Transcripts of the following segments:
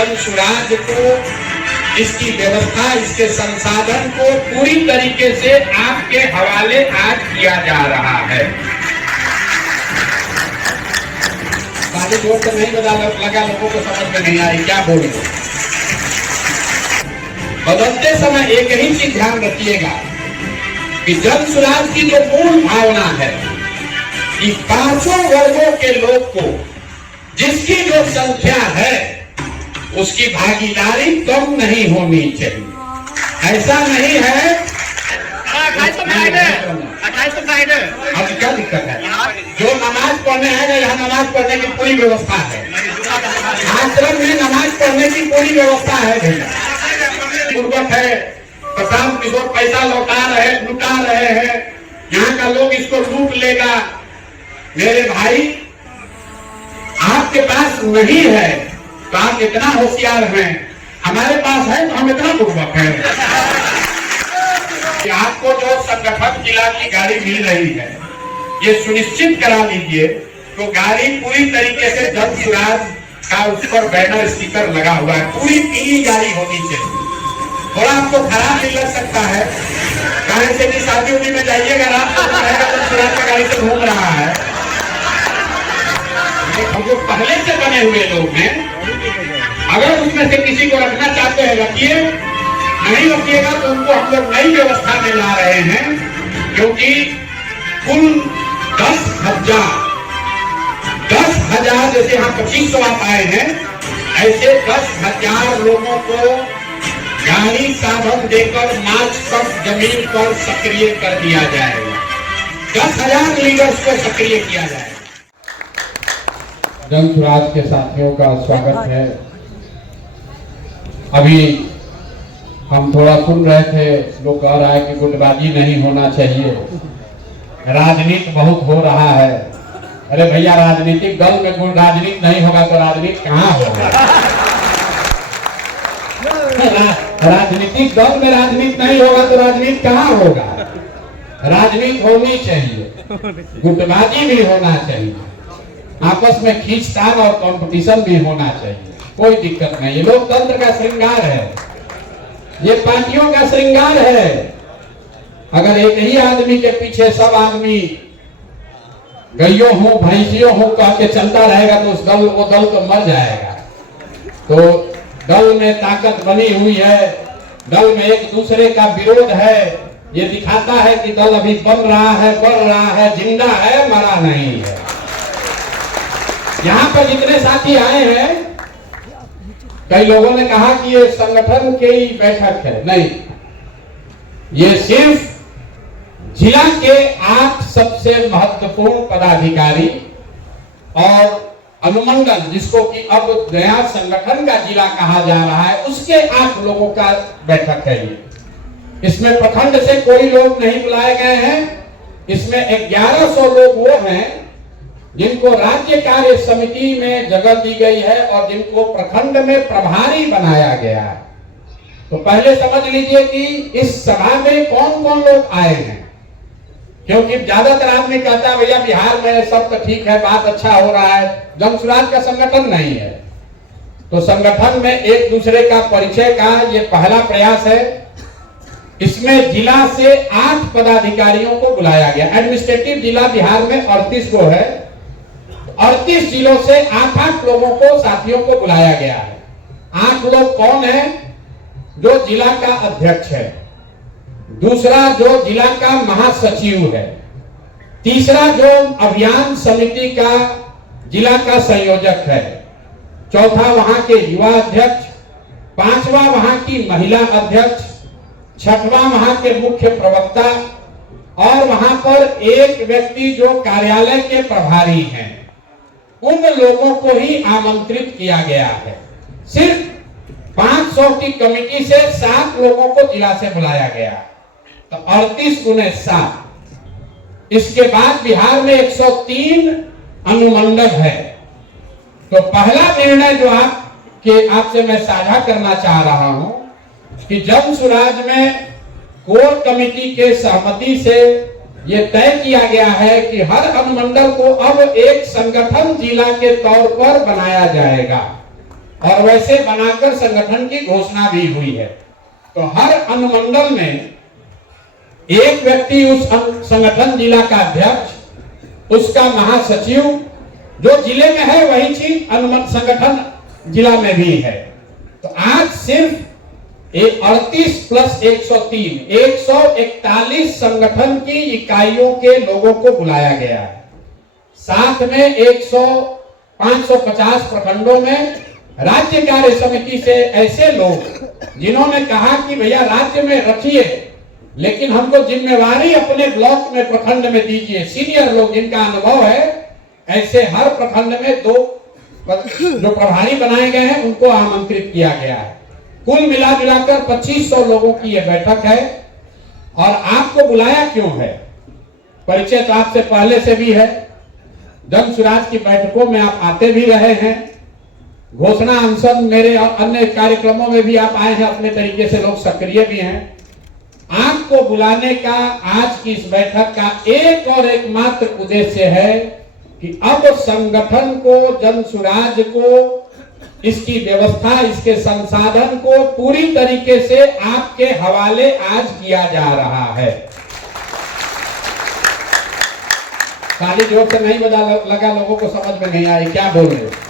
जन सुराज को, इसकी व्यवस्था, इसके संसाधन को पूरी तरीके से आपके हवाले आज किया जा रहा है। बाकी जोर तो नहीं लगा, लोगों को समझ में नहीं आई क्या बोल रहे। बदलते समय एक ही चीज ध्यान रखिएगा कि जन सुराज की जो मूल भावना है कि पांचों वर्गों के लोग को, जिसकी जो संख्या है उसकी भागीदारी कम नहीं होनी चाहिए। ऐसा नहीं है 28 फ्राइडे अब क्या दिक्कत है? जो नमाज पढ़ने आएगा, यहाँ नमाज पढ़ने की पूरी व्यवस्था है। आश्रम में नमाज पढ़ने की पूरी व्यवस्था है। पूर्वक है, प्रशांत किशोर पैसा लुटा रहे हैं, यहाँ का लोग इसको लूट लेगा। मेरे भाई, आपके पास नहीं है तो आप इतना होशियार हैं, हमारे पास है तो हम इतना पूर्वक हैं कि आपको जो संगठन जिला की गाड़ी मिल रही है, ये सुनिश्चित करा लीजिए तो गाड़ी पूरी तरीके से जन सुराज का उस पर बैनर स्टिकर लगा हुआ है, पूरी पीली गाड़ी होनी चाहिए। थोड़ा आपको खराब भी लग सकता है, कहीं से भी शादी उदी में जाइएगा, रात को रहेगा जन सुराज का गाड़ी से घूम रहा है। हम जो पहले से बने हुए लोग हैं, अगर उसमें से किसी को रखना चाहते हैं रखिए, नहीं रखिएगा तो उनको हम लोग नई व्यवस्था में ला रहे हैं, क्योंकि कुल 10,000 जैसे यहाँ 2500 आप आए हैं, ऐसे 10,000 लोगों को गाड़ी साधन देकर मार्च तक जमीन पर सक्रिय कर दिया जाएगा। 10,000 लीडर्स को सक्रिय किया जाएगा। जन सुराज के साथियों का स्वागत है। अभी हम थोड़ा सुन रहे थे, लोग कह रहा है कि गुटबाजी नहीं होना चाहिए, राजनीति बहुत हो रहा है। अरे भैया, राजनीतिक दल में राजनीति नहीं होगा तो राजनीति कहाँ होगा? राजनीतिक दल में राजनीति नहीं होगा तो राजनीति कहाँ होगा? राजनीति होनी चाहिए, गुटबाजी भी होना चाहिए, आपस में खींचतान और कंपटीशन भी होना चाहिए, कोई दिक्कत नहीं। ये लोकतंत्र का श्रृंगार है, ये पार्टियों का श्रृंगार है। अगर एक ही आदमी के पीछे सब आदमी गैयों हो भैंसियों हो कह के चलता रहेगा तो वो दल तो मर जाएगा। तो दल में ताकत बनी हुई है, दल में एक दूसरे का विरोध है, ये दिखाता है कि दल अभी बन रहा है, बढ़ रहा है, जिंदा है, मरा नहीं है। यहाँ पर जितने साथी आए हैं, कई लोगों ने कहा कि ये संगठन की बैठक है, नहीं, ये सिर्फ जिला के 8 सबसे महत्वपूर्ण पदाधिकारी और अनुमंडल, जिसको कि अब नया संगठन का जिला कहा जा रहा है, उसके 8 लोगों का बैठक है ये। इसमें प्रखंड से कोई लोग नहीं बुलाए गए हैं। इसमें 1100 लोग वो हैं जिनको राज्य कार्य समिति में जगह दी गई है और जिनको प्रखंड में प्रभारी बनाया गया है। तो पहले समझ लीजिए कि इस सभा में कौन कौन लोग आए हैं, क्योंकि ज्यादातर आदमी कहता है भैया बिहार में सब तो ठीक है, बात अच्छा हो रहा है, जन सुराज का संगठन नहीं है। तो संगठन में एक दूसरे का परिचय का ये पहला प्रयास है। इसमें जिला से 8 पदाधिकारियों को बुलाया गया। एडमिनिस्ट्रेटिव जिला बिहार में 38 को है, 38 जिलों से 8 लोगों को, साथियों को बुलाया गया है। 8 लोग कौन है? जो जिला का अध्यक्ष है, दूसरा जो जिला का महासचिव है, तीसरा जो अभियान समिति का जिला का संयोजक है, चौथा वहां के युवा अध्यक्ष, 5वां वहां की महिला अध्यक्ष, 6वां वहां के मुख्य प्रवक्ता और वहां पर एक व्यक्ति जो कार्यालय के प्रभारी हैं। उन लोगों को ही आमंत्रित किया गया है। सिर्फ 500 की कमेटी से 7 लोगों को जिला से बुलाया गया, तो 38 गुने 7। इसके बाद बिहार में 103 अनुमंडल है। तो पहला निर्णय जो आपसे मैं साझा करना चाह रहा हूं कि जन सुराज में कोर कमेटी के सहमति से ये तय किया गया है कि हर अनुमंडल को अब एक संगठन जिला के तौर पर बनाया जाएगा। और वैसे बनाकर संगठन की घोषणा भी हुई है। तो हर अनुमंडल में एक व्यक्ति उस संगठन जिला का अध्यक्ष, उसका महासचिव, जो जिले में है वही चीज संगठन जिला में भी है। तो आज सिर्फ 38 प्लस 103 141 संगठन की इकाइयों के लोगों को बुलाया गया है। साथ में 550 प्रखंडों में राज्य कार्य समिति से ऐसे लोग जिन्होंने कहा कि भैया राज्य में रखिए, लेकिन हमको जिम्मेवारी अपने ब्लॉक में प्रखंड में दीजिए। सीनियर लोग जिनका अनुभव है, ऐसे हर प्रखंड में 2 जो प्रभारी बनाए गए हैं उनको आमंत्रित किया गया है। कुल मिलाकर 2500 लोगों की यह बैठक है। और आपको बुलाया क्यों है? परिचय तो आपसे पहले से भी है, जन सुराज की बैठकों में आप आते भी रहे हैं, घोषणा अनशन मेरे और अन्य कार्यक्रमों में भी आप आए हैं, अपने तरीके से लोग सक्रिय भी हैं। आपको बुलाने का आज की इस बैठक का एक और एकमात्र उद्देश्य है कि अब संगठन को, जन सुराज को, इसकी व्यवस्था, इसके संसाधन को पूरी तरीके से आपके हवाले आज किया जा रहा है। ताली जोर से नहीं बजा लगा, लोगों को समझ में नहीं आई क्या बोल रहे।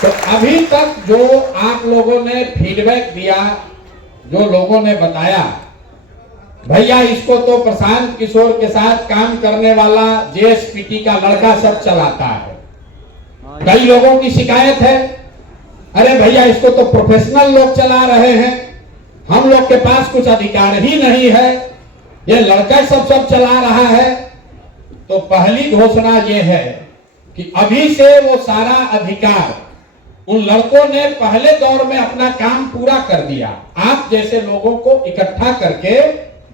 तो अभी तक जो आप लोगों ने फीडबैक दिया, जो लोगों ने बताया, भैया इसको तो प्रशांत किशोर के साथ काम करने वाला जेएसपीटी का लड़का सब चलाता है। कई लोगों की शिकायत है, अरे भैया इसको तो प्रोफेशनल लोग चला रहे हैं, हम लोग के पास कुछ अधिकार ही नहीं है, ये लड़का सब चला रहा है। तो पहली घोषणा ये है कि अभी से वो सारा अधिकार उन लड़कों ने पहले दौर में अपना काम पूरा कर दिया। आप जैसे लोगों को इकट्ठा करके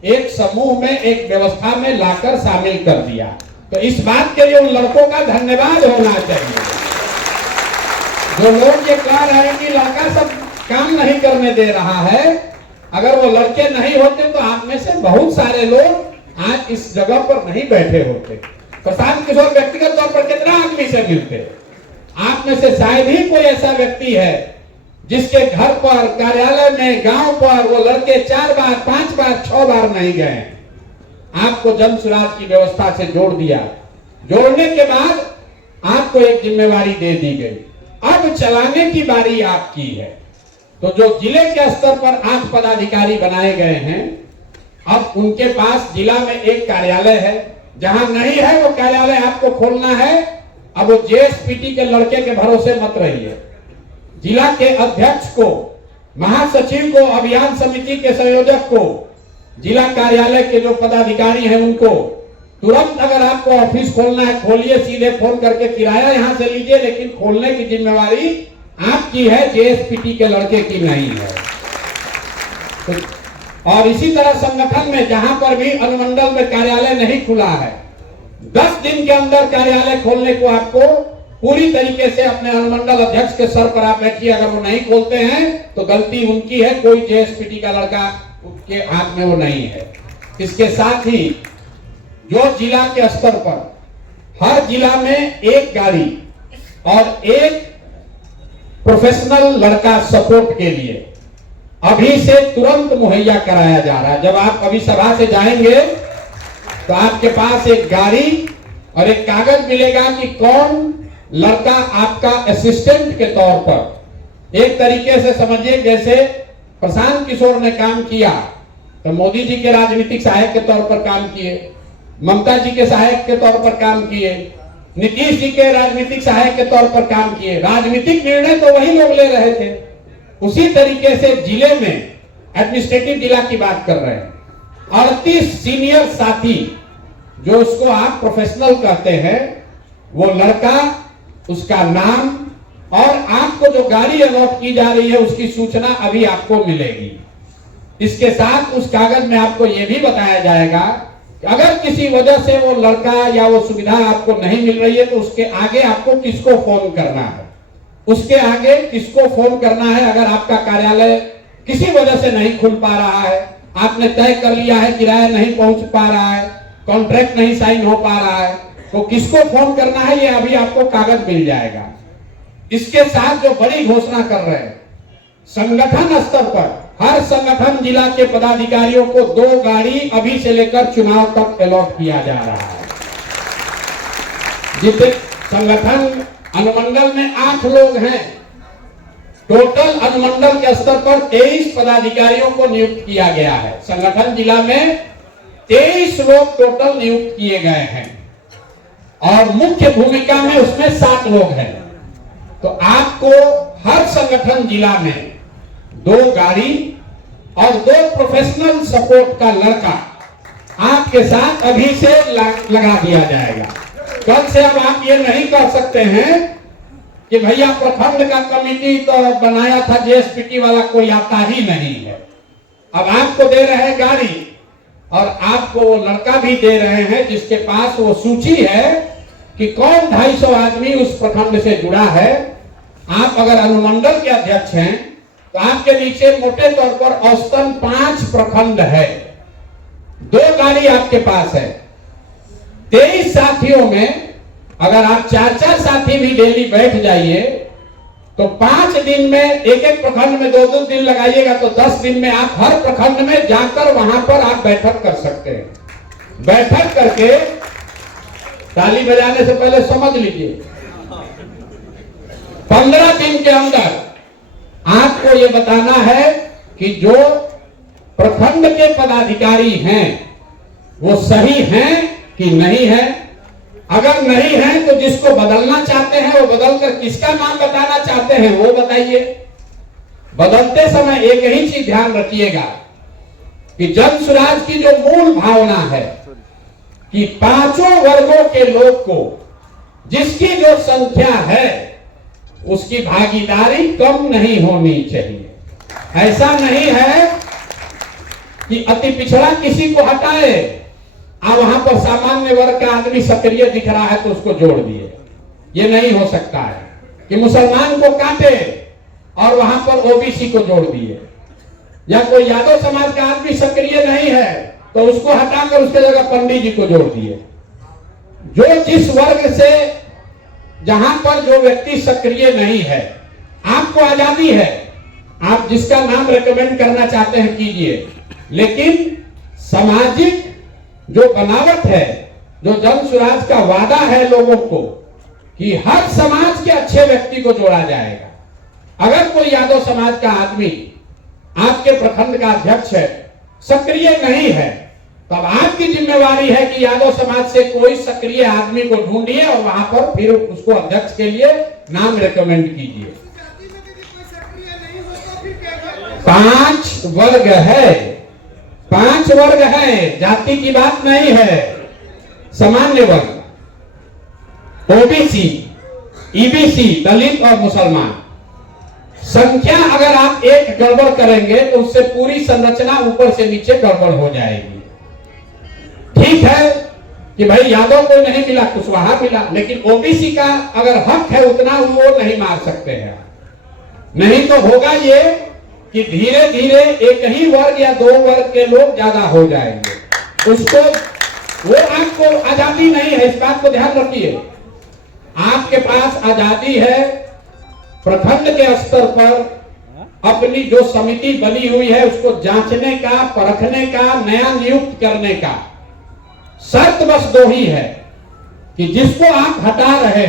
एक समूह में, एक व्यवस्था में लाकर शामिल कर दिया। तो इस बात के लिए उन लड़कों का धन्यवाद होना चाहिए। जो लोग ये कह रहे हैं कि लड़का सब काम नहीं करने दे रहा है, अगर वो लड़के नहीं होते तो आप में से बहुत सारे लोग आज इस जगह पर नहीं बैठे होते। प्रशांत किशोर व्यक्तिगत तौर पर कितना आदमी से मिलते, आप में से शायद ही कोई ऐसा व्यक्ति है जिसके घर पर, कार्यालय में, गांव पर वो लड़के 4 बार, 5 बार, 6 बार नहीं गए। आपको जन सुराज की व्यवस्था से जोड़ दिया, जोड़ने के बाद आपको एक जिम्मेवारी दे दी गई, अब चलाने की बारी आपकी है। तो जो जिले के स्तर पर 8 पदाधिकारी बनाए गए हैं, अब उनके पास जिला में एक कार्यालय है, जहां नहीं है वो कार्यालय आपको खोलना है। अब वो जेएसपीटी के लड़के के भरोसे मत रहिए। जिला के अध्यक्ष को, महासचिव को, अभियान समिति के संयोजक को, जिला कार्यालय के जो पदाधिकारी हैं उनको तुरंत अगर आपको ऑफिस खोलना है खोलिए, सीधे फोन करके किराया यहां से लीजिए, लेकिन खोलने की जिम्मेवारी आपकी है, जेएसपीटी के लड़के की नहीं है। तो और इसी तरह संगठन में जहां पर भी अनुमंडल में कार्यालय नहीं खुला है, 10 दिन के अंदर कार्यालय खोलने को आपको पूरी तरीके से अपने अनुमंडल अध्यक्ष के सर पर आप बैठिए। अगर वो नहीं खोलते हैं तो गलती उनकी है, कोई जेएसपीटी का लड़का के हाथ में वो नहीं है। इसके साथ ही जो जिला के स्तर पर हर जिला में एक गाड़ी और एक प्रोफेशनल लड़का सपोर्ट के लिए अभी से तुरंत मुहैया कराया जा रहा है। जब आप अभी सभा से जाएंगे तो आपके पास एक गाड़ी और एक कागज मिलेगा कि कौन लड़का आपका असिस्टेंट के तौर पर, एक तरीके से समझिए जैसे प्रशांत किशोर ने काम किया तो मोदी जी के राजनीतिक सहायक के तौर पर काम किए, ममता जी के सहायक के तौर पर काम किए, नीतीश जी के राजनीतिक सहायक के तौर पर काम किए। राजनीतिक निर्णय तो वही लोग ले रहे थे। उसी तरीके से जिले में एडमिनिस्ट्रेटिव जिला की बात कर रहे हैं, 38 सीनियर साथी जो उसको आप प्रोफेशनल कहते हैं, वो लड़का, उसका नाम और आपको जो गाड़ी अलॉट की जा रही है उसकी सूचना अभी आपको मिलेगी। इसके साथ उस कागज में आपको यह भी बताया जाएगा कि अगर किसी वजह से वो लड़का या वो सुविधा आपको नहीं मिल रही है तो उसके आगे आपको किसको फोन करना है, उसके आगे किसको फोन करना है। अगर आपका कार्यालय किसी वजह से नहीं खुल पा रहा है, आपने तय कर लिया है, किराया नहीं पहुंच पा रहा है, कॉन्ट्रैक्ट नहीं साइन हो पा रहा है, तो किसको फोन करना है ये अभी आपको कागज मिल जाएगा। इसके साथ जो बड़ी घोषणा कर रहे हैं, संगठन स्तर पर हर संगठन जिला के पदाधिकारियों को 2 गाड़ी अभी से लेकर चुनाव तक अलॉट किया जा रहा है। जितने संगठन अनुमंडल में 8 लोग हैं, टोटल अनुमंडल के स्तर पर 23 पदाधिकारियों को नियुक्त किया गया है। संगठन जिला में 23 लोग टोटल नियुक्त किए गए हैं और मुख्य भूमिका में उसमें 7 लोग हैं। तो आपको हर संगठन जिला में 2 गाड़ी और 2 प्रोफेशनल सपोर्ट का लड़का आपके साथ अभी से लगा दिया जाएगा। कल से अब आप ये नहीं कर सकते हैं कि भैया प्रखंड का कमेटी तो बनाया था, जेएसपीटी वाला कोई आता ही नहीं है। अब आपको दे रहे हैं गाड़ी और आपको वो लड़का भी दे रहे हैं जिसके पास वो सूची है कि कौन 250 आदमी उस प्रखंड से जुड़ा है। आप अगर अनुमंडल के अध्यक्ष हैं तो आपके नीचे मोटे तौर पर औसतन 5 प्रखंड है, 2 गाड़ी आपके पास है। 23 साथियों में अगर आप 4-4 साथी भी डेली बैठ जाइए तो 5 दिन में एक प्रखंड में 2-2 दिन लगाइएगा तो 10 दिन में आप हर प्रखंड में जाकर वहां पर आप बैठक कर सकते हैं। बैठक करके ताली बजाने से पहले समझ लीजिए 15 दिन के अंदर आपको ये बताना है कि जो प्रखंड के पदाधिकारी हैं वो सही हैं कि नहीं है। अगर नहीं है तो जिसको बदलना चाहते हैं वो बदलकर किसका नाम बताना चाहते हैं वो बताइए। बदलते समय एक ही चीज ध्यान रखिएगा कि जन स्वराज की जो मूल भावना है कि 5 वर्गों के लोग को जिसकी जो संख्या है उसकी भागीदारी कम नहीं होनी चाहिए। ऐसा नहीं है कि अति पिछड़ा किसी को हटाए, आप वहां पर सामान्य वर्ग का आदमी सक्रिय दिख रहा है तो उसको जोड़ दिए। ये नहीं हो सकता है कि मुसलमान को काटे और वहां पर ओबीसी को जोड़ दिए, या कोई यादव समाज का आदमी सक्रिय नहीं है तो उसको हटाकर उसके जगह पंडित जी को जोड़ दिए। जो जिस वर्ग से जहां पर जो व्यक्ति सक्रिय नहीं है, आपको आजादी है, आप जिसका नाम रेकमेंड करना चाहते हैं कीजिए, लेकिन सामाजिक जो बनावट है, जो जन स्वराज का वादा है लोगों को कि हर समाज के अच्छे व्यक्ति को जोड़ा जाएगा। अगर कोई यादव समाज का आदमी आपके प्रखंड का अध्यक्ष है, सक्रिय नहीं है, तब आपकी जिम्मेवारी है कि यादव समाज से कोई सक्रिय आदमी को ढूंढिए और वहां पर फिर उसको अध्यक्ष के लिए नाम रेकमेंड कीजिए। 5 वर्ग है, 5 वर्ग है, जाति की बात नहीं है। सामान्य वर्ग, ओबीसी, ईबीसी, दलित और मुसलमान। संख्या अगर आप एक गड़बड़ करेंगे तो उससे पूरी संरचना ऊपर से नीचे गड़बड़ हो जाएगी। ठीक है कि भाई यादव को नहीं मिला, कुशवाहा मिला, लेकिन ओबीसी का अगर हक है उतना वो नहीं मार सकते हैं। नहीं तो होगा ये कि धीरे धीरे एक ही वर्ग या 2 वर्ग के लोग ज्यादा हो जाएंगे। उसको वो आपको आजादी नहीं है, इस बात को ध्यान रखिए। आपके पास आजादी है प्रखंड के स्तर पर अपनी जो समिति बनी हुई है उसको जांचने का, परखने का, नया नियुक्त करने का। शर्त बस 2 ही है कि जिसको आप हटा रहे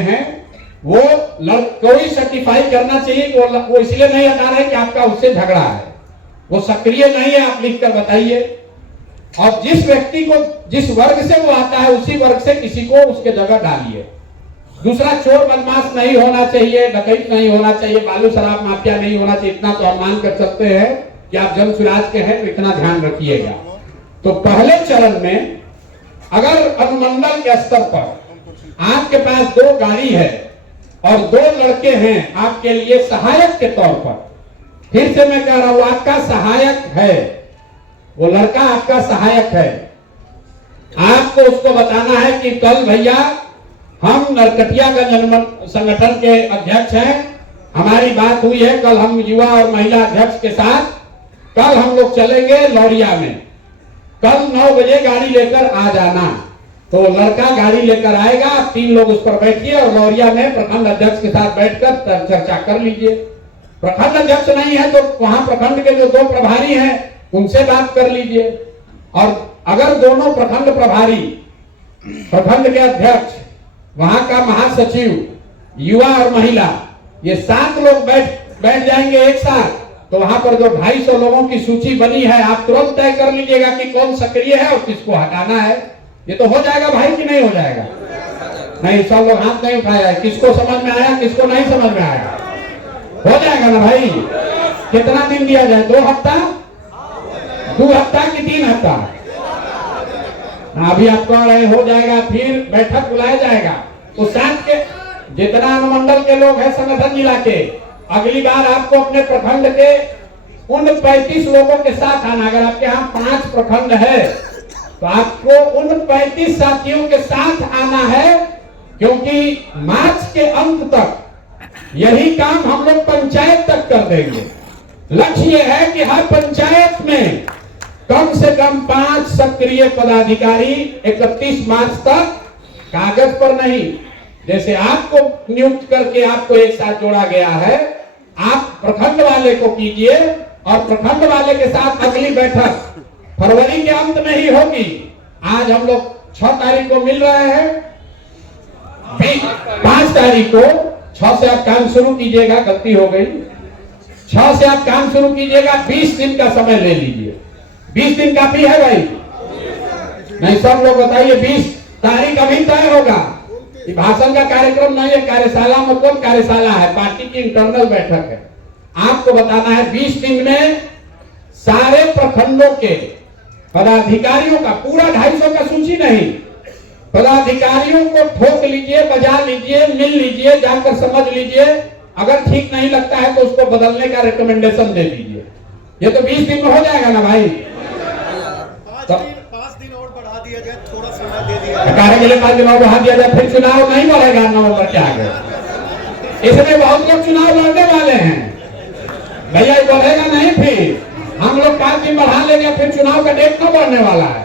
हैं वो कोई सर्टिफाई करना चाहिए कि वो इसलिए नहीं हटा रहे कि आपका उससे झगड़ा है, वो सक्रिय नहीं है, आप लिखकर बताइए। और जिस व्यक्ति को जिस वर्ग से वो आता है उसी वर्ग से किसी को उसके जगह डालिए। दूसरा, चोर बदमाश नहीं होना चाहिए, डकैत नहीं होना चाहिए, बालू शराब माफिया नहीं होना चाहिए। इतना तो अनुमान कर सकते हैं कि आप जन स्वराज के हैं तो इतना ध्यान रखिएगा। तो पहले चरण में अगर अनुमंडल के स्तर पर आपके पास 2 गाड़ी है और 2 लड़के हैं आपके लिए सहायक के तौर पर, फिर से मैं कह रहा हूं आपका सहायक है, वो लड़का आपका सहायक है। आपको उसको बताना है कि कल भैया हम नरकटियागंज संगठन के अध्यक्ष हैं, हमारी बात हुई है, कल हम युवा और महिला अध्यक्ष के साथ कल हम लोग चलेंगे लौरिया में, कल 9 बजे गाड़ी लेकर आ जाना। तो लड़का गाड़ी लेकर आएगा, 3 लोग उस पर बैठिए और लौरिया में प्रखंड अध्यक्ष के साथ बैठकर चर्चा कर लीजिए। प्रखंड अध्यक्ष नहीं है तो वहां प्रखंड के जो 2 प्रभारी हैं उनसे बात कर लीजिए। और अगर दोनों प्रखंड प्रभारी, प्रखंड के अध्यक्ष, वहां का महासचिव, युवा और महिला, ये 7 लोग बैठ जाएंगे एक साथ, तो वहां पर जो 250 लोगों की सूची बनी है आप तुरंत तय कर लीजिएगा कि कौन सक्रिय है और किसको हटाना है। ये तो हो जाएगा भाई कि नहीं हो जाएगा? नहीं, सब लोग हाथ नहीं उठाया है। किसको समझ में आया, किसको नहीं समझ में आया? हो जाएगा ना भाई? कितना दिन दिया जाए? 2 हफ्ता, 2 हफ्ता कि 3 हफ्ता? अभी आप कह रहे हो जाएगा, फिर बैठक बुलाया जाएगा। तो साथ के जितना अनुमंडल के लोग हैं संगठन जिला के, अगली बार आपको अपने प्रखंड के उन 35 लोगों के साथ आना। अगर आपके यहाँ 5 प्रखंड है तो आपको उन 35 साथियों के साथ आना है, क्योंकि मार्च के अंत तक यही काम हम लोग पंचायत तक कर देंगे। लक्ष्य यह है कि हर पंचायत में कम से कम 5 सक्रिय पदाधिकारी 31 मार्च तक, कागज पर नहीं, जैसे आपको नियुक्त करके आपको एक साथ जोड़ा गया है, आप प्रखंड वाले को कीजिए और प्रखंड वाले के साथ अगली बैठक फरवरी के अंत में ही होगी। आज हम लोग 6 तारीख को मिल रहे हैं, 5 तारीख को 6 से आप काम शुरू कीजिएगा। गलती हो गई, 6 से आप काम शुरू कीजिएगा। 20 दिन का समय ले लीजिए। 20 दिन काफी है भाई? नहीं, सब लोग बताइए 20 तारीख अभी तय होगा। ये भाषण का कार्यक्रम नहीं है, कार्यशाला में कौन कार्यशाला है, पार्टी की इंटरनल बैठक है। आपको बताना है 20 दिन में सारे प्रखंडों के पदाधिकारियों का, पूरा 250 का सूची नहीं, पदाधिकारियों को ठोक लीजिए, बजा लीजिए, मिल लीजिए, जाकर समझ लीजिए। अगर ठीक नहीं लगता है तो उसको बदलने का रिकमेंडेशन दे दीजिए। ये तो 20 दिन में हो जाएगा ना भाई? 5 दिन और बढ़ा दिया जाए, थोड़ा समय दे दिया जाए, के लिए 5 दिन और बढ़ा दिया जाए, फिर चुनाव नहीं बढ़ेगा नवंबर के आगे। इसमें बहुत लोग चुनाव लड़ने वाले हैं भैया, बढ़ेगा नहीं। फिर हम लोग 5 दिन बढ़ा लेंगे, फिर चुनाव का डेट क्यों बढ़ने वाला है?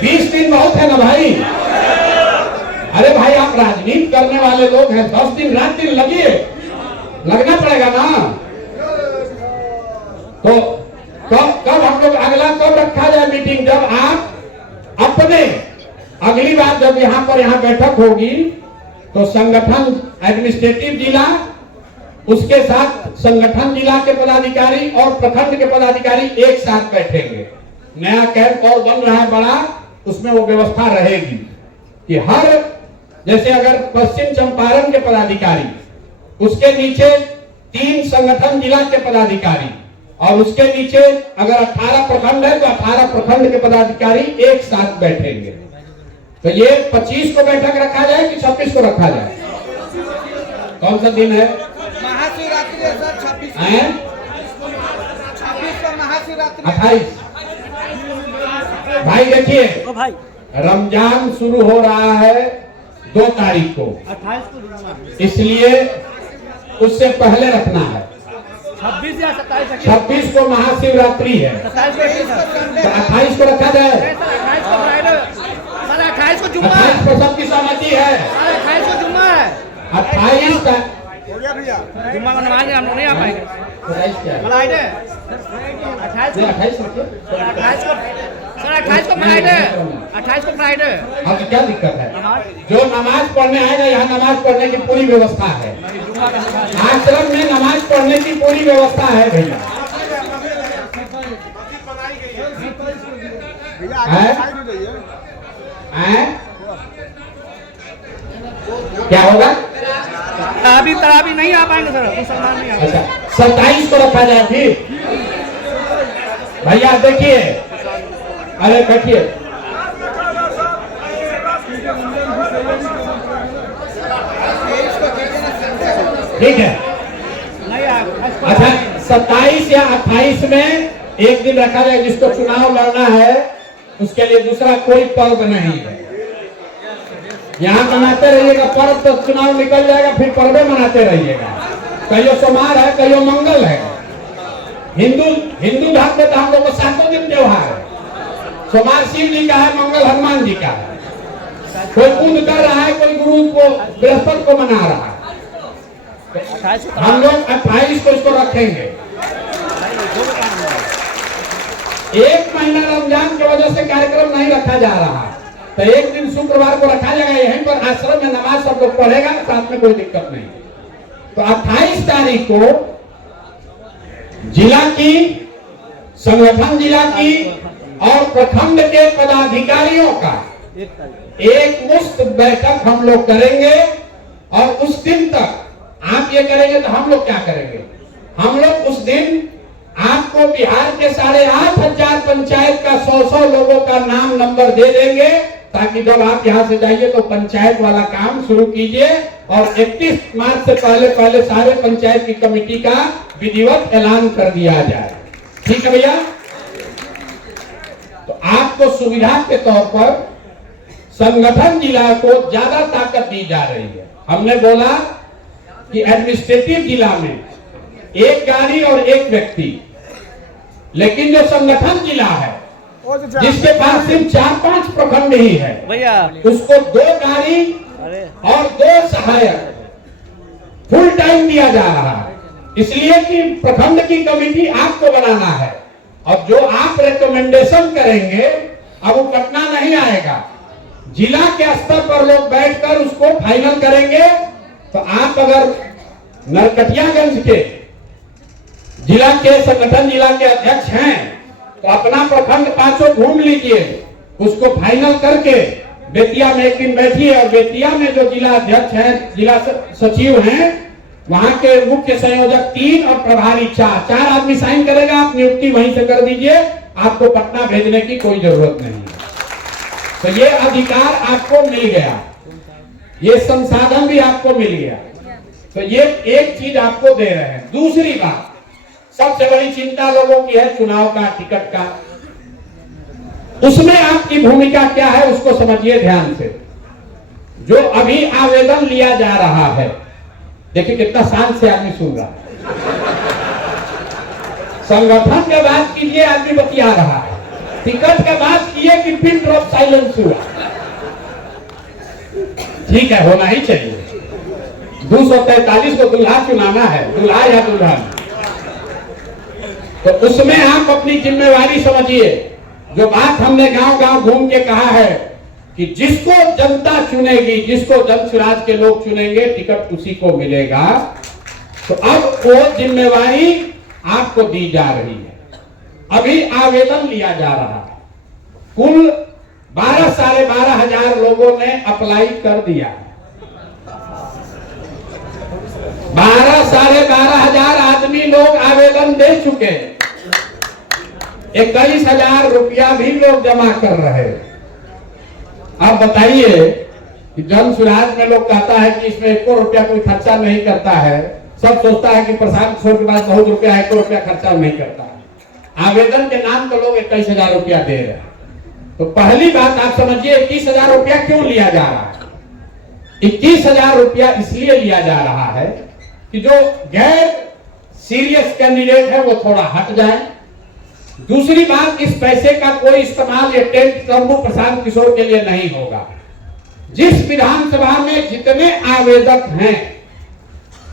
20 दिन बहुत है ना भाई? अरे भाई, आप राजनीति करने वाले लोग हैं, 10 दिन रात दिन लगिए, लगना पड़ेगा ना। तो कब हम लोग अगला कब रखा जाए मीटिंग? जब आप अपने अगली बार जब यहाँ बैठक होगी तो संगठन एडमिनिस्ट्रेटिव जिला, उसके साथ संगठन जिला के पदाधिकारी और प्रखंड के पदाधिकारी एक साथ बैठेंगे। नया कैंप और बन रहा है बड़ा, उसमें वो व्यवस्था रहेगी कि हर, जैसे अगर पश्चिम चंपारण के पदाधिकारी, उसके नीचे 3 संगठन जिला के पदाधिकारी, और उसके नीचे अगर 18 प्रखंड है तो 18 प्रखंड के पदाधिकारी एक साथ बैठेंगे। तो ये 25 को बैठक रखा जाए कि 26 को रखा जाए? कौन सा दिन है? महाशिवरात्रि है सर, 26 को महाशिवरात्रि। 28 भाई देखिए, रमजान शुरू हो रहा है 2 तारीख को, 28 को, इसलिए उससे पहले रखना है। 26 या 27? 26 को महाशिवरात्रि है, 28 को रखा जाए। 28 को जुम्मा, 28 को सबकी सहमति है। 28 को जुम्मा है। 28 का हो गया भैया, जुम्मा को नमाज हम लोग नहीं आ पाएंगे। 28 क्या है? 28 को 28 सर, 28 को फ्राइडे, 28 को फ्राइडे। अब क्या दिक्कत है? जो नमाज पढ़ने आएगा, यहाँ नमाज पढ़ने की पूरी व्यवस्था है। आश्रम में नमाज पढ़ने की पूरी व्यवस्था है भैया। क्या होगा? तरावी नहीं आ पाएंगे सर, मुसलमान नहीं आ पाएंगे। अच्छा, 27 को रखा जाए फिर भैया। देखिए, अरे बैठिए, ठीक है। अच्छा, 27 या 28 में एक दिन रखा जाए। जिसको चुनाव लड़ना है उसके लिए दूसरा कोई पर्व नहीं है। यहाँ मनाते रहिएगा पर्व, तो चुनाव निकल जाएगा, फिर पर्वे मनाते रहिएगा। कहियो सोमवार है, कहियो मंगल है। हिंदू धर्म में तो हम लोग को 7 दिन त्योहार है। सोमवार शिव जी का है, मंगल हनुमान जी का है। कोई बुध कर रहा है, कोई गुरु को बृहस्पति को मना रहा है। हम लोग 28 को इसको रखेंगे। एक महीना रमजान की वजह से कार्यक्रम नहीं रखा जा रहा, तो एक दिन शुक्रवार को रखा जाएगा, यहीं पर आश्रम में नमाज सब लोग पढ़ेगा, साथ में कोई दिक्कत नहीं। तो 28 तारीख को जिला की, संगठन जिला की और प्रखंड के पदाधिकारियों का एक मुश्त बैठक हम लोग करेंगे। और उस दिन तक आप ये करेंगे तो हम लोग क्या करेंगे? हम लोग उस दिन आपको बिहार के 8,500 पंचायत का 100 लोगों का नाम नंबर दे देंगे, ताकि जब आप यहाँ से जाइए तो पंचायत वाला काम शुरू कीजिए और 31 मार्च से पहले सारे पंचायत की कमेटी का विधिवत ऐलान कर दिया जाए। ठीक है भैया? तो आपको सुविधा के तौर पर संगठन जिला को ज्यादा ताकत दी जा रही है। हमने बोला कि एडमिनिस्ट्रेटिव जिला में एक गाड़ी और एक व्यक्ति, लेकिन जो संगठन जिला है जिसके पास सिर्फ 4-5 प्रखंड ही है भैया, उसको 2 गाड़ी और 2 सहायक फुल टाइम दिया जा रहा है। इसलिए कि प्रखंड की कमेटी आपको बनाना है और जो आप रिकमेंडेशन करेंगे अब वो कटना नहीं आएगा। जिला के स्तर पर लोग बैठकर उसको फाइनल करेंगे। तो आप अगर नरकटियागंज के जिला के संगठन जिला के अध्यक्ष हैं तो अपना प्रखंड 5 घूम लीजिए, उसको फाइनल करके बेतिया में एक दिन बैठिए और बेतिया में जो जिला अध्यक्ष हैं, जिला सचिव हैं, वहां के मुख्य संयोजक 3 और प्रभारी 4 आदमी साइन करेगा। आप नियुक्ति वहीं से कर दीजिए, आपको पटना भेजने की कोई जरूरत नहीं। तो ये अधिकार आपको मिल गया, ये संसाधन भी आपको मिल गया। तो ये एक चीज आपको दे रहे हैं। दूसरी बात, सबसे बड़ी चिंता लोगों की है चुनाव का, टिकट का। उसमें आपकी भूमिका क्या है उसको समझिए ध्यान से। जो अभी आवेदन लिया जा रहा है, देखिए कितना शांत से आदमी सुन रहा है। संगठन के बात कीजिए, आदमी बतिया रहा है। टिकट के बात किए कि पिन ड्रॉप साइलेंस हुआ। ठीक है, होना ही चाहिए। 243 को दूल्हा चुनाना है, दूल्हा या दुल्हन। तो उसमें आप अपनी जिम्मेवारी समझिए। जो बात हमने गांव-गांव घूम के कहा है कि जिसको जनता चुनेगी, जिसको जनसुराज के लोग चुनेंगे, टिकट उसी को मिलेगा। तो अब वो जिम्मेवारी आपको दी जा रही है। अभी आवेदन लिया जा रहा है। कुल 12,500 लोगों ने अप्लाई कर दिया है। 12,500 आदमी लोग आवेदन दे चुके हैं। 21,000 रुपया भी लोग जमा कर रहे हैं। आप बताइए कि जनसुराज में लोग कहता है कि इसमें 1 रुपया कोई खर्चा नहीं करता है। सब सोचता है कि प्रशांत किशोर के पास बहुत रुपया, 1 रुपया खर्चा नहीं करता है। आवेदन के नाम तो लोग 21,000 रुपया दे रहे हैं। तो पहली बात आप समझिए 21,000 रुपया क्यों लिया जा रहा है। 21,000 रुपया इसलिए लिया जा रहा है कि जो गैर सीरियस कैंडिडेट है वो थोड़ा हट जाए। दूसरी बात, इस पैसे का कोई इस्तेमाल ये टेंट तंबू प्रशांत किशोर के लिए नहीं होगा। जिस विधानसभा में जितने आवेदक हैं,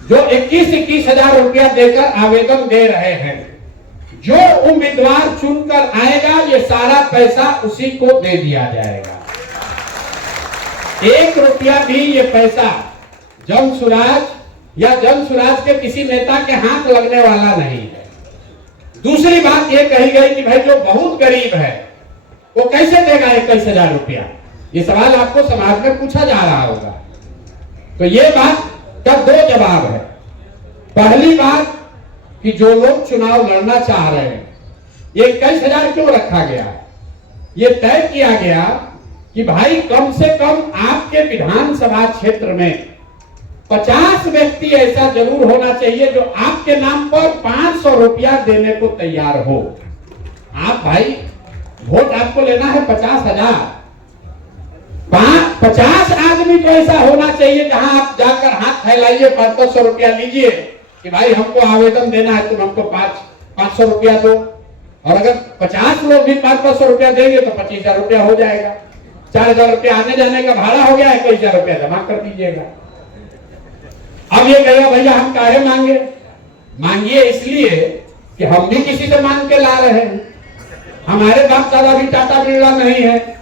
जो 21,000 रुपया देकर आवेदन दे रहे हैं, जो उम्मीदवार चुनकर आएगा ये सारा पैसा उसी को दे दिया जाएगा। 1 रुपया भी ये पैसा जनसुराज या जनसुराज के किसी नेता के हाथ लगने वाला नहीं है। दूसरी बात ये कही गई कि भाई जो बहुत गरीब है वो कैसे देगा 21,000 रुपया। ये सवाल आपको समाज में पूछा जा रहा होगा। तो ये बात का 2 जवाब है। पहली बात कि जो लोग चुनाव लड़ना चाह रहे हैं, ये 21,000 क्यों रखा गया? ये तय किया गया कि भाई कम से कम आपके विधानसभा क्षेत्र में 50 व्यक्ति ऐसा जरूर होना चाहिए जो आपके नाम पर 500 रुपया देने को तैयार हो। आप भाई वोट आपको लेना है 50,000, 50 आदमी तो ऐसा होना चाहिए जहां आप जाकर हाथ फैलाइए, 500 रुपया लीजिए कि भाई हमको आवेदन देना है, तुम हमको 500 रुपया दो। और अगर 50 लोग भी 500 रुपया देंगे तो 25,000 रुपया हो जाएगा। 4,000 रुपया आने जाने का भाड़ा हो गया, 21,000 रुपया जमा कर दीजिएगा। अब ये कहेगा भैया हम काहे मांगे? मांगिए इसलिए कि हम भी किसी से मांग के ला रहे हैं, हमारे बाप दादा भी टाटा बिरला नहीं है,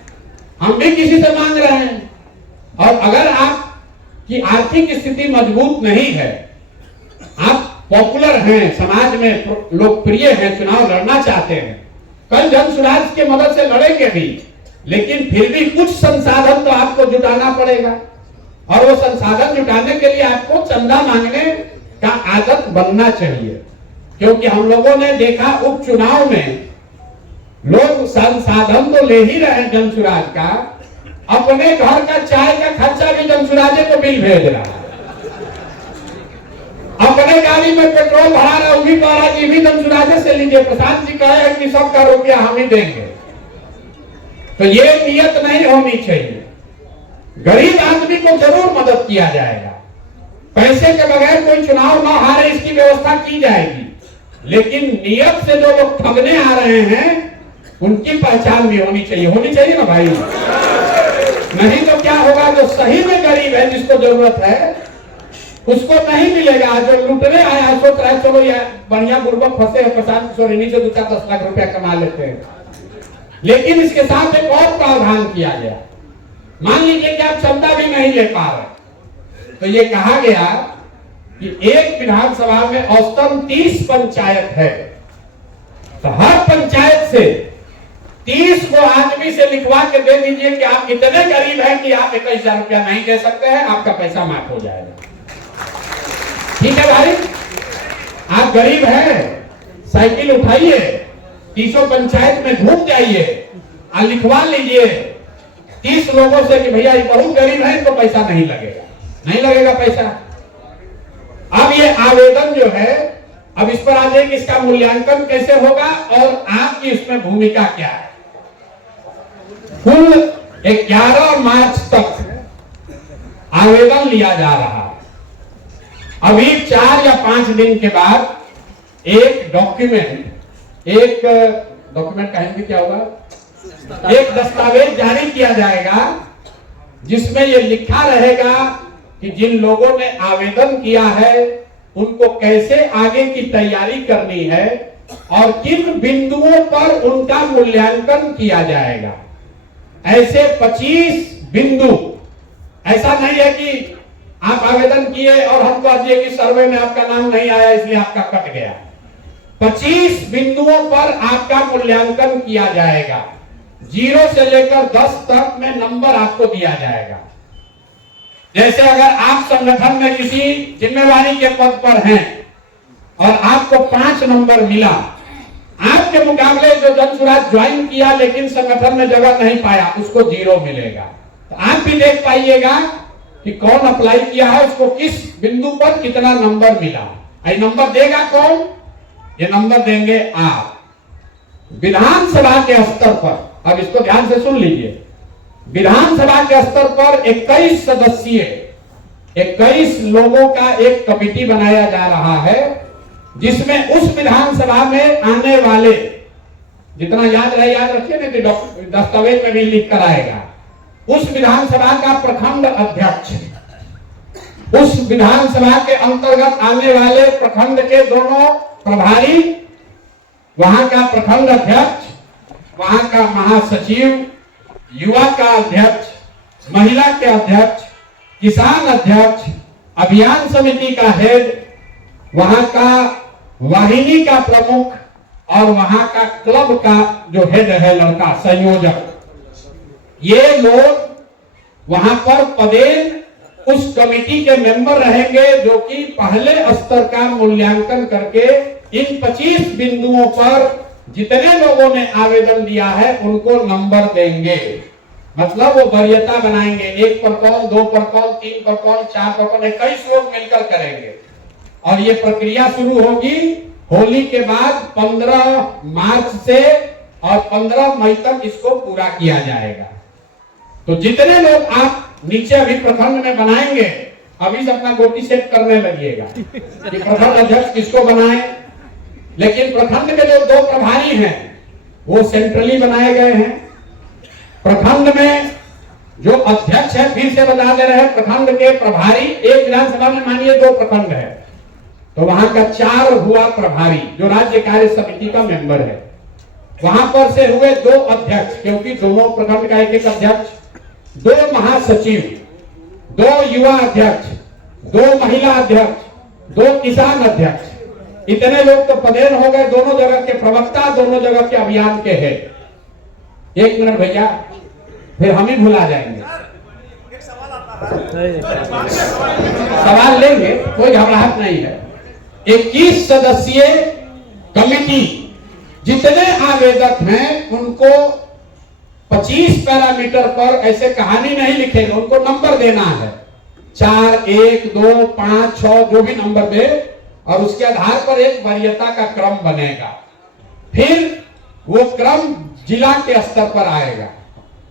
हम भी किसी से मांग रहे हैं। और अगर आपकी आर्थिक स्थिति मजबूत नहीं है, आप पॉपुलर हैं, समाज में लोकप्रिय हैं, चुनाव लड़ना चाहते हैं, कल जन सुराज के मदद से लड़ेंगे भी, लेकिन फिर भी कुछ संसाधन तो आपको जुटाना पड़ेगा। और वो संसाधन जुटाने के लिए आपको चंदा मांगने का आदत बनना चाहिए, क्योंकि हम लोगों ने देखा उपचुनाव में लोग संसाधन तो ले ही रहे हैं जनसुराज का, अपने घर का चाय का खर्चा भी जनसुराजे को बिल भेज रहा है, अपने गाड़ी में पेट्रोल भरा रहा है, भी कह रहा है कि भी जनसुराजे से लीजिए, प्रशांत जी कहे हैं कि सबका रुपया हम ही देंगे। तो ये नियत नहीं होनी चाहिए। गरीब आदमी को जरूर मदद किया जाएगा, पैसे के बगैर कोई चुनाव न हारे इसकी व्यवस्था की जाएगी, लेकिन नियत से जो लोग ठगने आ रहे हैं उनकी पहचान भी होनी चाहिए ना भाई। नहीं तो क्या होगा, जो सही में गरीब है, जिसको जरूरत है, उसको नहीं मिलेगा। जो लुटने आया सोच रहा है चलो यार बढ़िया बुर्बक फंसे है, प्रशांत किशोर इन्हीं से 2-4-10 लाख रुपया कमा लेते हैं, लेकिन इसके साथ एक और प्रावधान किया गया। मान लीजिए कि आप चंदा भी नहीं ले पा रहे, तो ये कहा गया कि एक विधानसभा में औसतन 30 पंचायत है, तो हर पंचायत से 30 को आदमी से लिखवा के दे दीजिए कि आप इतने गरीब हैं कि आप 21,000 रुपया नहीं दे सकते हैं, आपका पैसा माफ हो जाएगा। ठीक है भाई, आप गरीब हैं, साइकिल उठाइए, 30 पंचायत में घूम जाइए और लिखवा लीजिए 30 लोगों से कि भैया ये बहुत गरीब है, तो पैसा नहीं लगेगा पैसा। अब ये आवेदन जो है, अब इस पर आ जाए कि इसका मूल्यांकन कैसे होगा और आपकी इसमें भूमिका क्या है। कुल 11 मार्च तक आवेदन लिया जा रहा है। अभी 4 या 5 दिन के बाद एक डॉक्यूमेंट कहेंगे क्या होगा, एक दस्तावेज जारी किया जाएगा, जिसमें यह लिखा रहेगा कि जिन लोगों ने आवेदन किया है उनको कैसे आगे की तैयारी करनी है और किन बिंदुओं पर उनका मूल्यांकन किया जाएगा। ऐसे 25 बिंदु, ऐसा नहीं है कि आप आवेदन किए और हम कह दिए कि सर्वे में आपका नाम नहीं आया इसलिए आपका कट गया। 25 बिंदुओं पर आपका मूल्यांकन किया जाएगा, 0 से लेकर 10 तक में नंबर आपको दिया जाएगा। जैसे अगर आप संगठन में किसी जिम्मेवारी के पद पर हैं और आपको 5 नंबर मिला, आपके मुकाबले जो जनसुराज ज्वाइन किया लेकिन संगठन में जगह नहीं पाया, उसको 0 मिलेगा। तो आप भी देख पाइएगा कि कौन अप्लाई किया है, उसको किस बिंदु पर कितना नंबर मिला। ये नंबर देगा कौन? ये नंबर देंगे आप। विधानसभा के स्तर पर, अब इसको ध्यान से सुन लीजिए, विधानसभा के स्तर पर 21 सदस्यीय 21 लोगों का एक कमेटी बनाया जा रहा है, जिसमें उस विधानसभा में आने वाले, जितना याद रखिए नहीं तो दस्तावेज में भी लिख कर आएगा, उस विधानसभा का प्रखंड अध्यक्ष, उस विधानसभा के अंतर्गत आने वाले प्रखंड के दोनों प्रभारी, वहां का प्रखंड अध्यक्ष, वहां का महासचिव, युवा का अध्यक्ष, महिला के अध्यक्ष, किसान अध्यक्ष, अभियान समिति का हेड, वहां का वाहिनी का प्रमुख और वहां का क्लब का जो हेड है लड़का, संयोजक, ये लोग वहां पर पदेन उस कमेटी के मेंबर रहेंगे, जो कि पहले स्तर का मूल्यांकन करके इन 25 बिंदुओं पर जितने लोगों ने आवेदन दिया है उनको नंबर देंगे। मतलब वो वरीयता बनाएंगे, 1 पर कौन, 2 पर कौन, 3 पर कौन, 4 पर कौन, 21 लोग मिलकर करेंगे। और ये प्रक्रिया शुरू होगी होली के बाद 15 मार्च से और 15 मई तक इसको पूरा किया जाएगा। तो जितने लोग आप नीचे अभी प्रखंड में बनाएंगे, अभी से अपना गोटी सेट करने लगिएगा कि प्रखंड अध्यक्ष किसको बनाए। लेकिन प्रखंड के जो 2 प्रभारी हैं वो सेंट्रली बनाए गए हैं। प्रखंड में जो अध्यक्ष है, फिर से बता दे रहे हैं, प्रखंड के प्रभारी, एक विधानसभा में मानिए 2 प्रखंड है तो वहां का 4 हुआ प्रभारी जो राज्य कार्य समिति का मेंबर है। वहां पर से हुए 2 अध्यक्ष, क्योंकि दोनों प्रखंड का एक अध्यक्ष, 2 महासचिव, 2 युवा अध्यक्ष, 2 महिला अध्यक्ष, 2 किसान अध्यक्ष, इतने लोग तो पदेन हो गए। दोनों जगह के प्रवक्ता, दोनों जगह के अभियान के हैं। 1 मिनट भैया, फिर हम ही भुला जाएंगे। सवाल लेंगे, कोई घबराहट नहीं है। 21 सदस्यीय कमेटी, जितने आवेदक हैं उनको 25 पैरामीटर पर ऐसे कहानी नहीं लिखेंगे, उनको नंबर देना है, 4, 1, 2, 5, 6 जो भी नंबर दे, और उसके आधार पर एक वरीयता का क्रम बनेगा। फिर वो क्रम जिला के स्तर पर आएगा।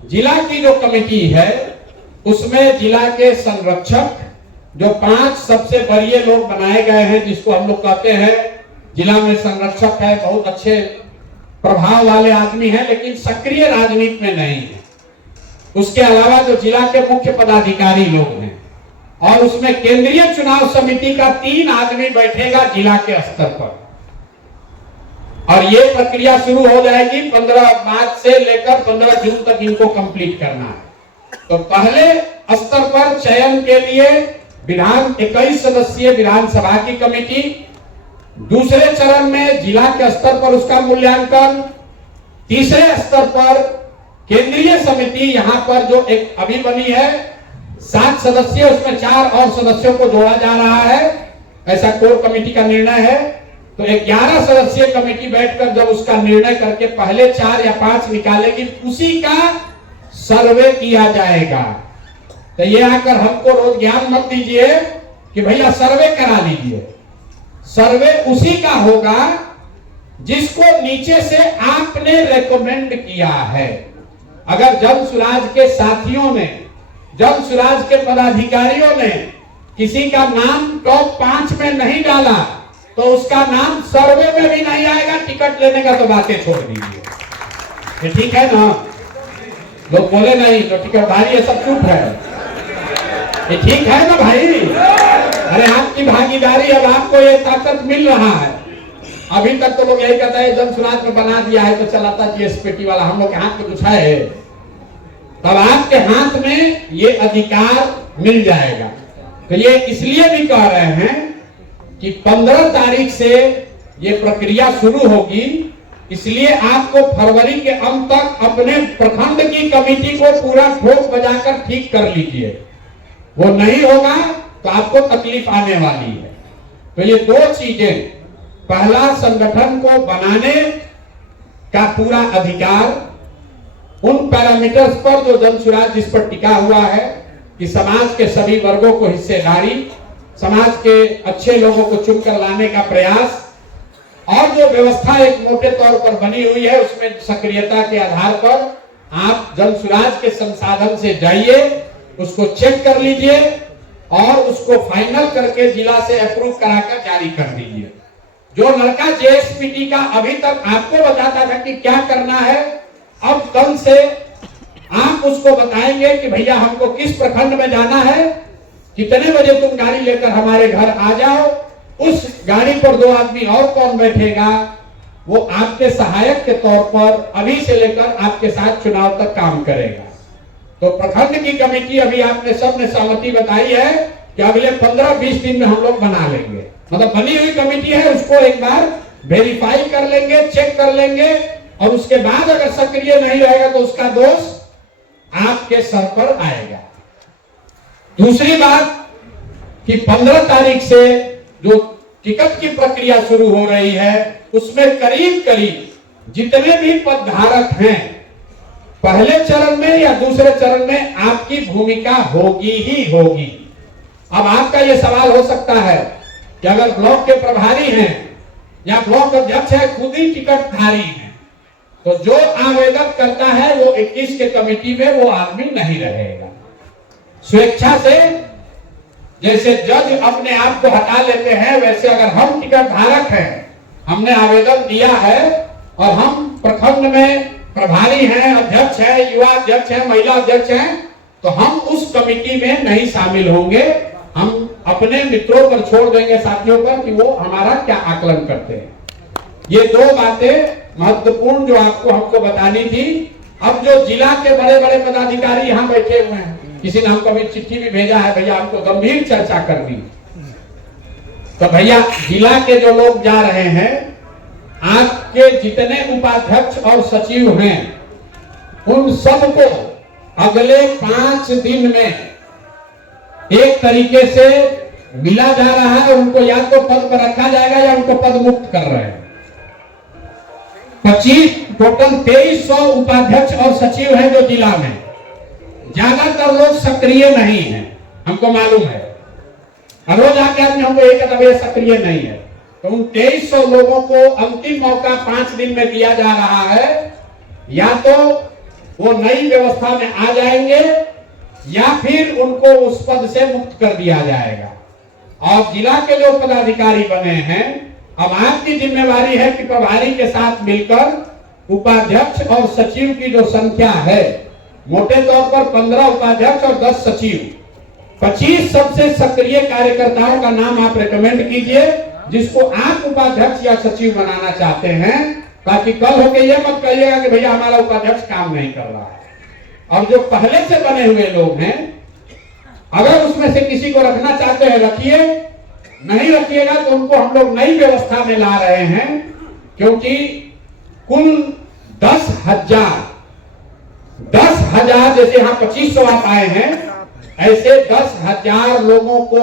जिला की जो कमेटी है उसमें जिला के संरक्षक, जो 5 सबसे बड़े लोग बनाए गए हैं, जिसको हम लोग कहते हैं जिला में संरक्षक है, बहुत अच्छे प्रभाव वाले आदमी हैं, लेकिन सक्रिय राजनीति में नहीं है। उसके अलावा जो जिला के मुख्य पदाधिकारी लोग हैं, और उसमें केंद्रीय चुनाव समिति का 3 आदमी बैठेगा जिला के स्तर पर। और ये प्रक्रिया शुरू हो जाएगी 15 मार्च से लेकर 15 जून तक इनको कंप्लीट करना है। तो पहले स्तर पर चयन के लिए 21 सदस्यीय विधानसभा की कमेटी, दूसरे चरण में जिला के स्तर पर उसका मूल्यांकन, तीसरे स्तर पर केंद्रीय समिति, यहां पर जो एक अभी बनी है 7 सदस्य, उसमें 4 और सदस्यों को जोड़ा जा रहा है, ऐसा कोर कमेटी का निर्णय है। तो 11 सदस्यीय कमेटी बैठकर जब उसका निर्णय करके पहले 4 या 5 निकालेगी, उसी का सर्वे किया जाएगा। तो ये आकर हमको रोज ज्ञान मत दीजिए कि भैया सर्वे करा लीजिए। सर्वे उसी का होगा जिसको नीचे से आपने रेकमेंड किया है। अगर जन सुराज के साथियों ने, जन सुराज के पदाधिकारियों ने किसी का नाम टॉप 5 में नहीं डाला तो उसका नाम सर्वे में भी नहीं आएगा। टिकट लेने का तो बातें छोड़ दीजिए, ये ठीक है ना? लोग बोले नहीं तो टिकटधारी ये सब चुप है, ये ठीक है ना भाई? अरे आपकी भागीदारी, अब आपको ये ताकत मिल रहा है। अभी तक तो लोग यही कहता है जन सुराज में बना दिया है तो चलाता जीएसपीटी वाला, हम लोग के हाथ में कुछ है, तब आपके हाथ में ये अधिकार मिल जाएगा। तो ये इसलिए भी कह रहे हैं कि 15 तारीख से ये प्रक्रिया शुरू होगी, इसलिए आपको फरवरी के अंत तक अपने प्रखंड की कमेटी को पूरा ठोक बजाकर ठीक कर लीजिए। वो नहीं होगा तो आपको तकलीफ आने वाली है। तो ये 2 चीजें, पहला संगठन को बनाने का पूरा अधिकार, उन पैरामीटर्स पर जो जन सुराज जिस पर टिका हुआ है कि समाज के सभी वर्गों को हिस्सेदारी, समाज के अच्छे लोगों को चुनकर लाने का प्रयास, और जो व्यवस्था एक मोटे तौर पर बनी हुई है उसमें सक्रियता के आधार पर आप जन सुराज के संसाधन से जाइए, उसको चेक कर लीजिए और उसको फाइनल करके जिला से अप्रूव कराकर जारी कर दीजिए। जो लड़का जेएसपीटी का अभी तक आपको बताता था कि क्या करना है, अब कल से आप उसको बताएंगे कि भैया हमको किस प्रखंड में जाना है, कितने बजे तुम गाड़ी लेकर हमारे घर आ जाओ, उस गाड़ी पर 2 आदमी और कौन बैठेगा, वो आपके सहायक के तौर पर अभी से लेकर आपके साथ चुनाव तक काम करेगा। तो प्रखंड की कमेटी अभी आपने सबने सहमति बताई है कि अगले 15-20 दिन में हम लोग बना लेंगे। मतलब बनी हुई कमेटी है, उसको एक बार वेरीफाई कर लेंगे, चेक कर लेंगे, और उसके बाद अगर सक्रिय नहीं रहेगा तो उसका दोष आपके सर पर आएगा। दूसरी बात कि 15 तारीख से जो टिकट की प्रक्रिया शुरू हो रही है उसमें करीब करीब जितने भी पदधारक हैं, पहले चरण में या दूसरे चरण में आपकी भूमिका होगी ही होगी। अब आपका यह सवाल हो सकता है कि अगर ब्लॉक के प्रभारी हैं या ब्लॉक अध्यक्ष है, खुद ही टिकटधारी हैं, तो जो आवेदन करता है वो 21 के कमेटी में वो आदमी नहीं रहेगा। स्वेच्छा से जैसे जज अपने आप को हटा लेते हैं, वैसे अगर हम टिकट धारक हैं, हमने आवेदन दिया है और हम प्रखंड में प्रभारी हैं, अध्यक्ष हैं, युवा अध्यक्ष हैं, महिला अध्यक्ष हैं, तो हम उस कमिटी में नहीं शामिल होंगे। हम अपने मित्रों पर छोड़ देंगे, साथियों पर, कि वो हमारा क्या आकलन करते हैं। ये दो बातें महत्वपूर्ण जो आपको हमको बतानी थी। अब जो जिला के बड़े बड़े पदाधिकारी यहाँ बैठे हुए हैं, किसी ने हमको अभी चिट्ठी भी भेजा है, भैया हमको गंभीर चर्चा करनी। तो भैया जिला के जो लोग जा रहे हैं, आपके जितने उपाध्यक्ष और सचिव हैं, उन सबको अगले 5 दिन में एक तरीके से मिला जा रहा है। उनको या तो पद पर रखा जाएगा या उनको पद मुक्त कर रहे हैं। 25 टोटल 2300 उपाध्यक्ष और सचिव हैं जो जिला में। ज्यादातर लोग सक्रिय नहीं हैं, हमको मालूम है। रोज आके आदमी हमको एक कहता सक्रिय नहीं है। तो उन 2300 लोगों को अंतिम मौका 5 दिन में दिया जा रहा है। या तो वो नई व्यवस्था में आ जाएंगे या फिर उनको उस पद से मुक्त कर दिया जाएगा। और जिला के जो पदाधिकारी बने हैं, अब आपकी जिम्मेवारी है कि प्रभारी के साथ मिलकर उपाध्यक्ष और सचिव की जो संख्या है, मोटे तौर पर 15 उपाध्यक्ष और 10 सचिव, 25 सबसे सक्रिय कार्यकर्ताओं का नाम आप रिकमेंड कीजिए, जिसको आप उपाध्यक्ष या सचिव बनाना चाहते हैं, ताकि कल होके ये मत कहिएगा कि भैया हमारा उपाध्यक्ष काम नहीं कर रहा है। और जो पहले से बने हुए लोग हैं, अगर उसमें से किसी को रखना चाहते हैं रखिए, नहीं रखिएगा तो उनको हम लोग नई व्यवस्था में ला रहे हैं। क्योंकि कुल 10,000 जैसे यहाँ 2500 आप आए हैं, ऐसे 10,000 लोगों को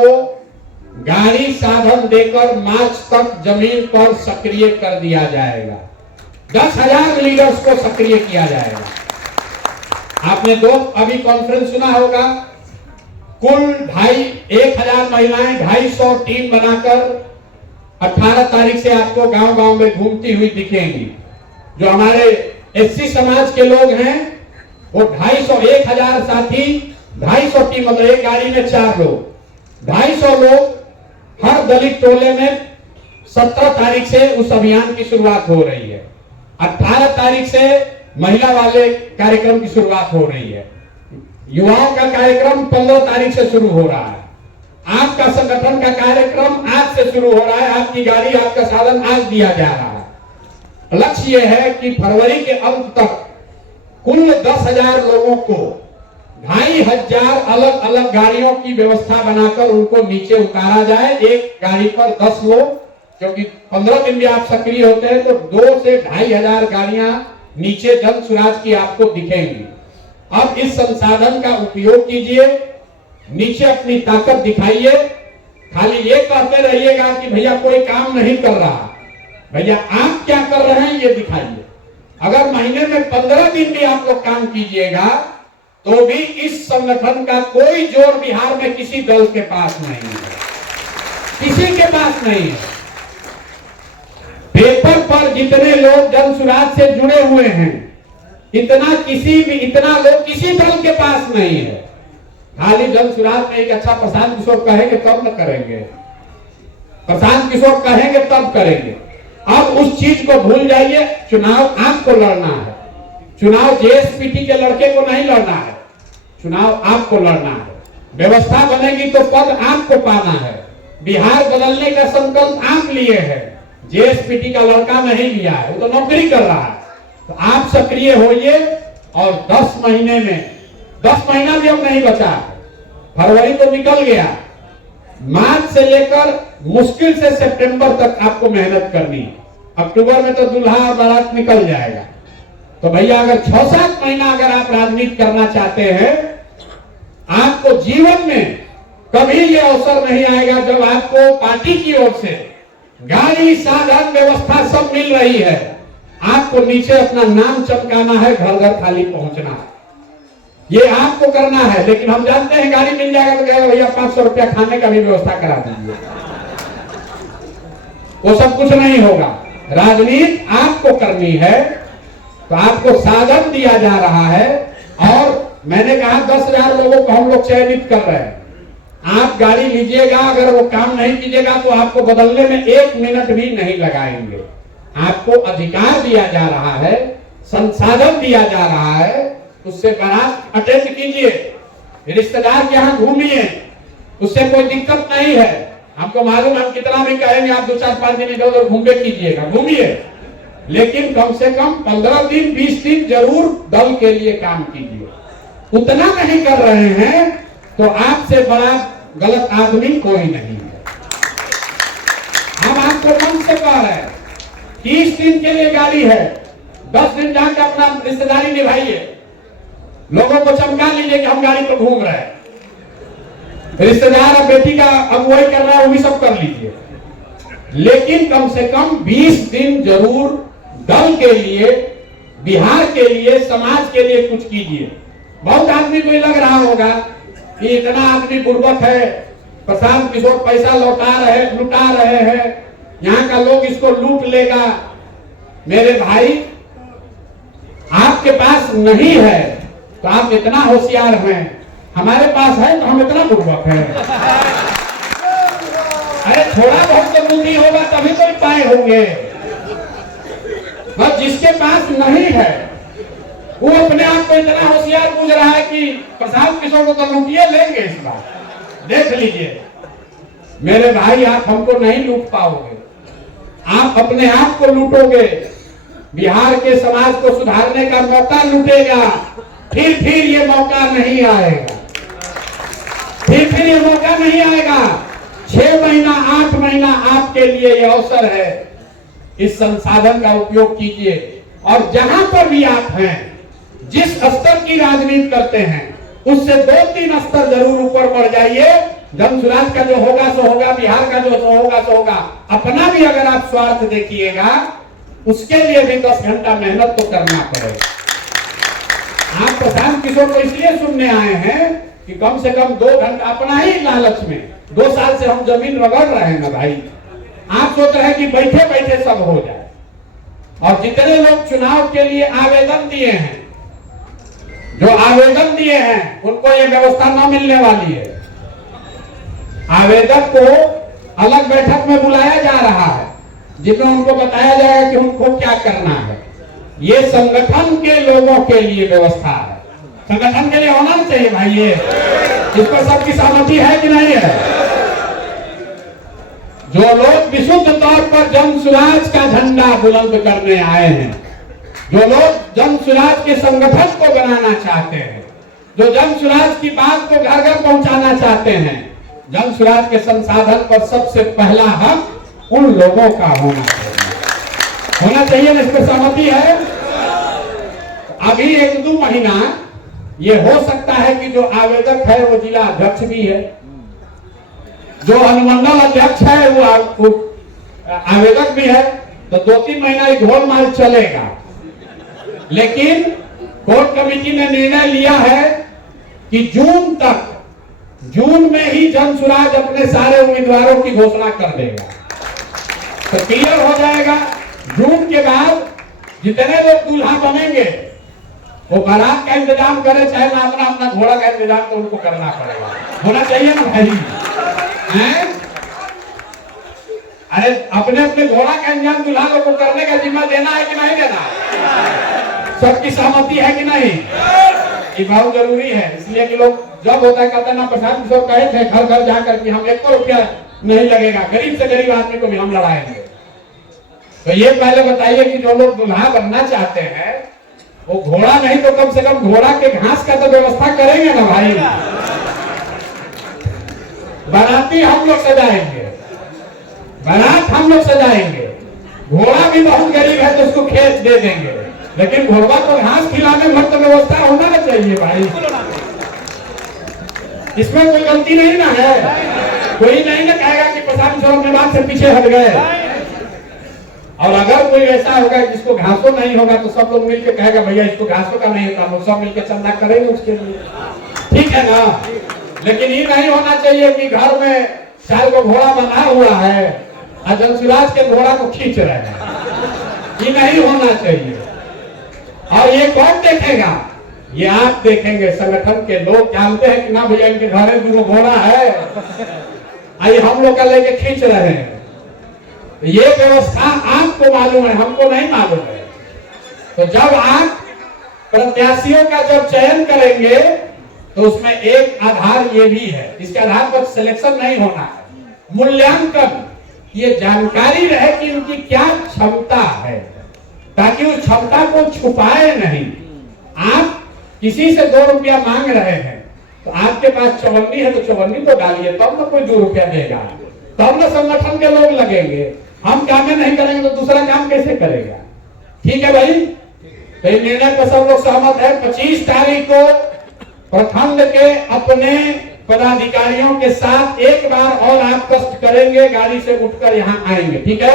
गाड़ी साधन देकर मार्च तक जमीन पर सक्रिय कर दिया जाएगा। 10,000 लीडर्स को सक्रिय किया जाएगा। आपने दो अभी कॉन्फ्रेंस सुना होगा, कुल 1,000 महिलाएं 250 टीम बनाकर 18 तारीख से आपको गांव-गांव में घूमती हुई दिखेंगी। जो हमारे एससी समाज के लोग हैं, वो 1,000 साथी, 250 टीम, मतलब एक गाड़ी में 4 लोग, 250 लोग हर दलित टोले में 17 तारीख से उस अभियान की शुरुआत हो रही है। 18 तारीख से महिला वाले कार्यक्रम की शुरुआत हो रही है। युवाओं का कार्यक्रम 15 तारीख से शुरू हो रहा है। आपका संगठन का कार्यक्रम आज से शुरू हो रहा है। आपकी गाड़ी, आपका साधन आज दिया जा रहा है। लक्ष्य यह है कि फरवरी के अंत तक कुल 10,000 लोगों को 2,500 अलग अलग गाड़ियों की व्यवस्था बनाकर उनको नीचे उतारा जाए। एक गाड़ी पर 10 लोग, क्योंकि 15 दिन भी आप सक्रिय होते हैं तो 2 से 2,500 गाड़ियां नीचे जन सुराज की आपको दिखेंगी। अब इस संसाधन का उपयोग कीजिए, नीचे अपनी ताकत दिखाइए। खाली ये कहते रहिएगा कि भैया कोई काम नहीं कर रहा, भैया आप क्या कर रहे हैं ये दिखाइए। अगर महीने में 15 दिन भी आप लोग काम कीजिएगा तो भी इस संगठन का कोई जोर बिहार में किसी दल के पास नहीं है, किसी के पास नहीं है। पेपर पर जितने लोग जन सुराज से जुड़े हुए हैं, इतना लोग किसी दल के पास नहीं है। खाली जन सुराज में एक अच्छा प्रशांत किशोर कहेंगे तब न करेंगे, प्रशांत किशोर कहेंगे तब करेंगे। अब उस चीज को भूल जाइए। चुनाव आपको लड़ना है, चुनाव जेएसपीटी के लड़के को नहीं लड़ना है, चुनाव आपको लड़ना है। व्यवस्था बनेगी तो पद आपको पाना है। बिहार बदलने का संकल्प आप लिए हैं, जेएसपीटी का लड़का नहीं लिया है, वो तो नौकरी कर रहा है। तो आप सक्रिय होइए और 10 महीने में, 10 महीना भी अब नहीं बचा, फरवरी तो निकल गया, मार्च से लेकर मुश्किल से सितंबर तक आपको मेहनत करनी है। अक्टूबर में तो दूल्हा और बारात निकल जाएगा। तो भैया अगर 6-7 महीना अगर आप राजनीति करना चाहते हैं, आपको जीवन में कभी ये अवसर नहीं आएगा जब आपको पार्टी की ओर से गाड़ी, साधन, व्यवस्था सब मिल रही है। आपको नीचे अपना नाम चमकाना है, घर घर खाली पहुंचना है, ये आपको करना है। लेकिन हम जानते हैं गाड़ी मिल जाएगा तो कहेगा भैया 500 रुपया खाने का भी व्यवस्था करा दीजिए। वो सब कुछ नहीं होगा। राजनीति आपको करनी है, तो आपको साधन दिया जा रहा है। और मैंने कहा 10,000 लोगों को हम लोग चयनित कर रहे हैं। आप गाड़ी लीजिएगा, अगर वो काम नहीं कीजिएगा तो आपको बदलने में 1 मिनट भी नहीं लगाएंगे। आपको अधिकार दिया जा रहा है, संसाधन दिया जा रहा है, उससे बारात अटेंड कीजिए। रिश्तेदार के यहाँ घूमिए, उससे कोई दिक्कत नहीं है। हमको मालूम, हम कितना भी कहेंगे आप 2-4-5 दिन इधर उधर घूमे कीजिएगा, घूमिए, लेकिन कम से कम 15 दिन 20 दिन जरूर दल के लिए काम कीजिए। उतना नहीं कर रहे हैं तो आपसे बड़ा गलत आदमी कोई नहीं है। हम आपको मन से कह रहे हैं, 30 दिन के लिए गाड़ी है, 10 दिन जाकर अपना रिश्तेदारी निभाइए, लोगों को चमका लीजिए कि हम गाड़ी पर घूम रहे हैं। रिश्तेदार अब बेटी का अगुवाई कर रहा है, वो भी सब कर लीजिए, लेकिन कम से कम 20 दिन जरूर दल के लिए, बिहार के लिए, समाज के लिए कुछ कीजिए। बहुत आदमी को लग रहा होगा कि इतना आदमी बुर्बक है, प्रशांत किशोर पैसा लुटा रहे हैं, यहाँ का लोग इसको लूट लेगा। मेरे भाई, आपके पास नहीं है तो आप इतना होशियार हैं, हमारे पास है तो हम इतना बुर्बक हैं। अरे थोड़ा बहुत तो बुद्धि होगा तभी तो पाए होंगे। और जिसके पास नहीं है वो अपने आप को इतना होशियार पूछ रहा है कि प्रशांत किशोर को तो लूटिए लेंगे इस बार। देख लीजिए मेरे भाई, आप हमको नहीं लूट पाओगे, आप अपने आप को लूटोगे, बिहार के समाज को सुधारने का मौका लूटेगा, फिर ये मौका नहीं आएगा, फिर ये मौका नहीं आएगा। 6 महीना 8 महीना आपके लिए ये अवसर है, इस संसाधन का उपयोग कीजिए। और जहां पर भी आप हैं, जिस स्तर की राजनीति करते हैं, उससे 2-3 स्तर जरूर ऊपर बढ़ जाइए। जन सुराज का जो होगा सो होगा, बिहार का जो होगा सो होगा। अपना भी अगर आप स्वार्थ देखिएगा, उसके लिए भी 10 घंटा मेहनत तो करना पड़ेगा। आप प्रशांत किशोर को इसलिए सुनने आए हैं कि कम से कम 2 घंटा, अपना ही लालच में 2 साल से हम जमीन रगड़ रहे हैं ना भाई। आप सोच रहे हैं कि बैठे बैठे सब हो जाए, और जितने लोग चुनाव के लिए आवेदन दिए हैं, जो आवेदन दिए हैं, उनको ये व्यवस्था न मिलने वाली है। आवेदक को अलग बैठक में बुलाया जा रहा है, जिसमें उनको बताया जाएगा कि उनको क्या करना है। ये संगठन के लोगों के लिए व्यवस्था है, संगठन के लिए होना चाहिए भाई। ये इस पर सबकी सहमति है कि नहीं है? जो लोग विशुद्ध तौर पर जन सुराज का झंडा बुलंद करने आए हैं, जो लोग जन सुराज के संगठन को बनाना चाहते हैं, जो जन सुराज की बात को घर घर पहुंचाना चाहते हैं, जन सुराज के संसाधन पर सबसे पहला हक उन लोगों का होना चाहिए ना? इस पर सहमति है? अभी 1-2 महीना ये हो सकता है कि जो आवेदक है वो जिला अध्यक्ष भी है, जो अनुमंडल अध्यक्ष है वो आवेदक भी है, तो 2-3 महीना ये घोलमाल चलेगा। लेकिन कोर्ट कमेटी ने निर्णय लिया है कि जून में ही जन सुराज अपने सारे उम्मीदवारों की घोषणा कर देगा, तो क्लियर हो जाएगा। जून के बाद जितने लोग दूल्हा बनेंगे वो बारात का इंतजाम करे, चाहे ना अपना घोड़ा का इंतजाम तो उनको करना पड़ेगा, होना चाहिए ना भाई? हैं? अरे अपने घोड़ा का इंतजाम दूल्हा लोग को करने का जिम्मा देना है कि नहीं देना? सबकी सहमति है कि नहीं? ये बहुत जरूरी है, इसलिए कि लोग जब होता है कहते हैं ना, प्रशांत किशोर कहे थे घर घर जाकर कि हम 1 रुपया नहीं लगेगा, गरीब से गरीब आदमी को भी हम लड़ाएंगे। तो ये पहले बताइए कि जो लोग दुल्हा बनना चाहते हैं वो घोड़ा नहीं तो कम से कम घोड़ा के घास का तो व्यवस्था करेंगे ना भाई? बाराती हम लोग सजाएंगे, बारात हम लोग सजाएंगे, घोड़ा भी बहुत गरीब है तो उसको खेत दे देंगे, लेकिन घोड़ा को घास खिलाने भर तो व्यवस्था होना ना चाहिए भाई। इसमें कोई गलती नहीं ना है, कोई नहीं ना कहेगा कि प्रशांत किशोर अपने बात से पीछे हट गए। और अगर कोई ऐसा होगा जिसको घासों नहीं होगा तो सब लोग मिलकर कहेगा भैया इसको घासों का नहीं होता, लोग सब मिलकर चंदा करेंगे उसके लिए, ठीक है ना? लेकिन ये नहीं होना चाहिए कि घर में 4 को घोड़ा बंधा हुआ है और जन सुराज के घोड़ा को खींच रहे हैं, ये नहीं होना चाहिए। और ये कौन देखेगा? ये आप देखेंगे, संगठन के लोग जानते हैं कि ना भैया इनके घर में 2 घोड़ा है, आइए हम लोग का लेके खींच रहे हैं। ये व्यवस्था आपको मालूम है, हमको नहीं मालूम है। तो जब आप प्रत्याशियों का जब चयन करेंगे तो उसमें एक आधार ये भी है, इसके आधार पर सिलेक्शन नहीं होना है, मूल्यांकन, ये जानकारी रहे कि उनकी क्या क्षमता है, ताकि उस क्षमता को छुपाए नहीं। आप किसी से 2 रुपया मांग रहे हैं तो आपके पास 54 है तो 54 तो डालिए, तब ना कोई 2 रुपया देगा, तब ना संगठन के लोग लगेंगे। हम काम नहीं करेंगे तो दूसरा काम कैसे करेगा? ठीक है भाई, तो इस निर्णय पर सब लोग सहमत है। 25 तारीख को प्रखंड के अपने पदाधिकारियों के साथ एक बार और आप कष्ट करेंगे, गाड़ी से उठकर यहाँ आएंगे, ठीक है?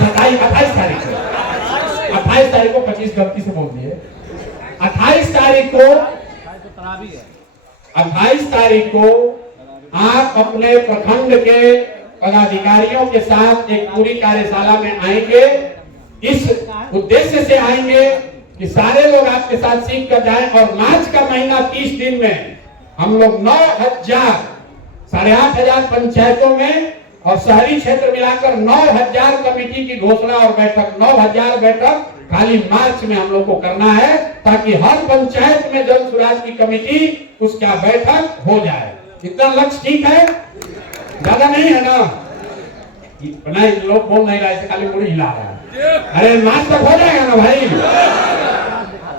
28 तारीख को, 28 तारीख को 25 गलती से बोल दिए, 28 तारीख को, 28 तारीख को आप अपने प्रखंड के पदाधिकारियों के साथ एक पूरी कार्यशाला में आएंगे। इस उद्देश्य से आएंगे कि सारे लोग आपके साथ सीख कर जाएं और मार्च का महीना 30 दिन में हम लोग 9,000 8,500 पंचायतों में और शहरी क्षेत्र मिलाकर 9,000 कमेटी की घोषणा और बैठक, 9,000 बैठक खाली मार्च में हम लोग को करना है, ताकि हर पंचायत में जन सुराज की कमेटी उसका बैठक हो जाए। इतना लक्ष्य ठीक है? ज्यादा नहीं है ना? इतना लोग बोल नहीं रहे, खाली मुड़ी हिला रहा है। अरे मार्च तक हो जाएगा ना भाई?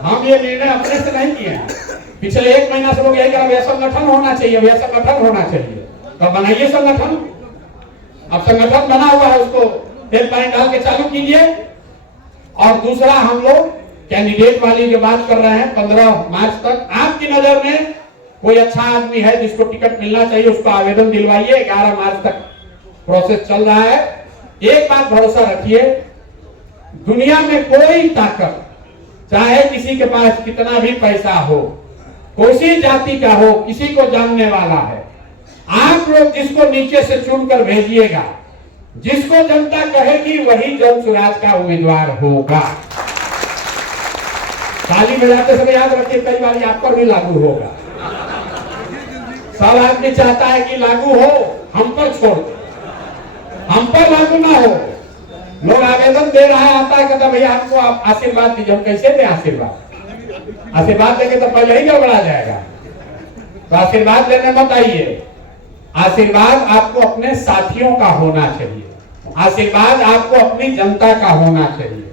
हम ये निर्णय अपने से नहीं किए हैं, पिछले 1 महीना से लोग यही कह रहे हैं संगठन होना चाहिए, यह संगठन होना चाहिए। तो बनाइए संगठन, अब संगठन बना हुआ है, उसको तेल पानी डाल के चालू कीजिए। और दूसरा, हम लोग कैंडिडेट वाली जो बात कर रहे हैं, 15 मार्च तक आपकी नजर में कोई अच्छा आदमी है जिसको टिकट मिलना चाहिए, उसको आवेदन दिलवाइए। 11 मार्च तक प्रोसेस चल रहा है। एक बात भरोसा रखिए, दुनिया में कोई ताकत, चाहे किसी के पास कितना भी पैसा हो, कोई जाति का हो, किसी को जानने वाला है, आप लोग जिसको नीचे से चुनकर भेजिएगा, जिसको जनता कहेगी वही जन सुराज का उम्मीदवार होगा। ताली बजाते समय याद रखिए, कई बार आप पर भी लागू होगा। सब आदमी चाहता है कि लागू हो, हम पर छोड़ दो, हम पर लागू ना हो। लोग आवेदन दे रहा है, आता है, कहता भैया हमको आप आशीर्वाद दीजिए। हम कैसे दे आशीर्वाद? आशीर्वाद देंगे तो पहले ही गड़बड़ा जाएगा। तो आशीर्वाद लेने मत आइए। आशीर्वाद आपको अपने साथियों का होना चाहिए, आशीर्वाद आपको अपनी जनता का होना चाहिए।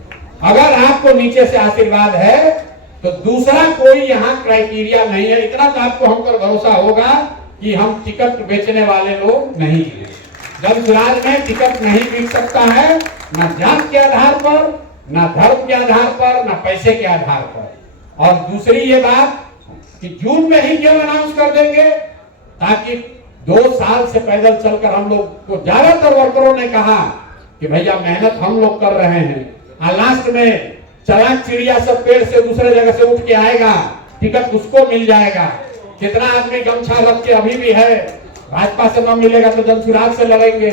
अगर आपको नीचे से आशीर्वाद है तो दूसरा कोई यहाँ क्राइटेरिया नहीं है। इतना तो आपको हम पर भरोसा होगा कि हम टिकट बेचने वाले लोग नहीं हैं। जन सुराज में टिकट नहीं बिक सकता है, न जात के आधार पर, न धर्म के आधार पर, न पैसे के आधार पर। और दूसरी ये बात कि जून में ही क्यों अनाउंस कर देंगे, ताकि 2 साल से पैदल चलकर हम लोग को ज्यादातर वर्करों ने कहा कि भैया मेहनत हम लोग कर रहे हैं, और लास्ट में चलाक चिड़िया सब पेड़ से दूसरे जगह से उठ के आएगा, टिकट उसको मिल जाएगा। कितना आदमी गमछा रख के अभी भी है, भाजपा से न मिलेगा तो जन सुराज से लड़ेंगे,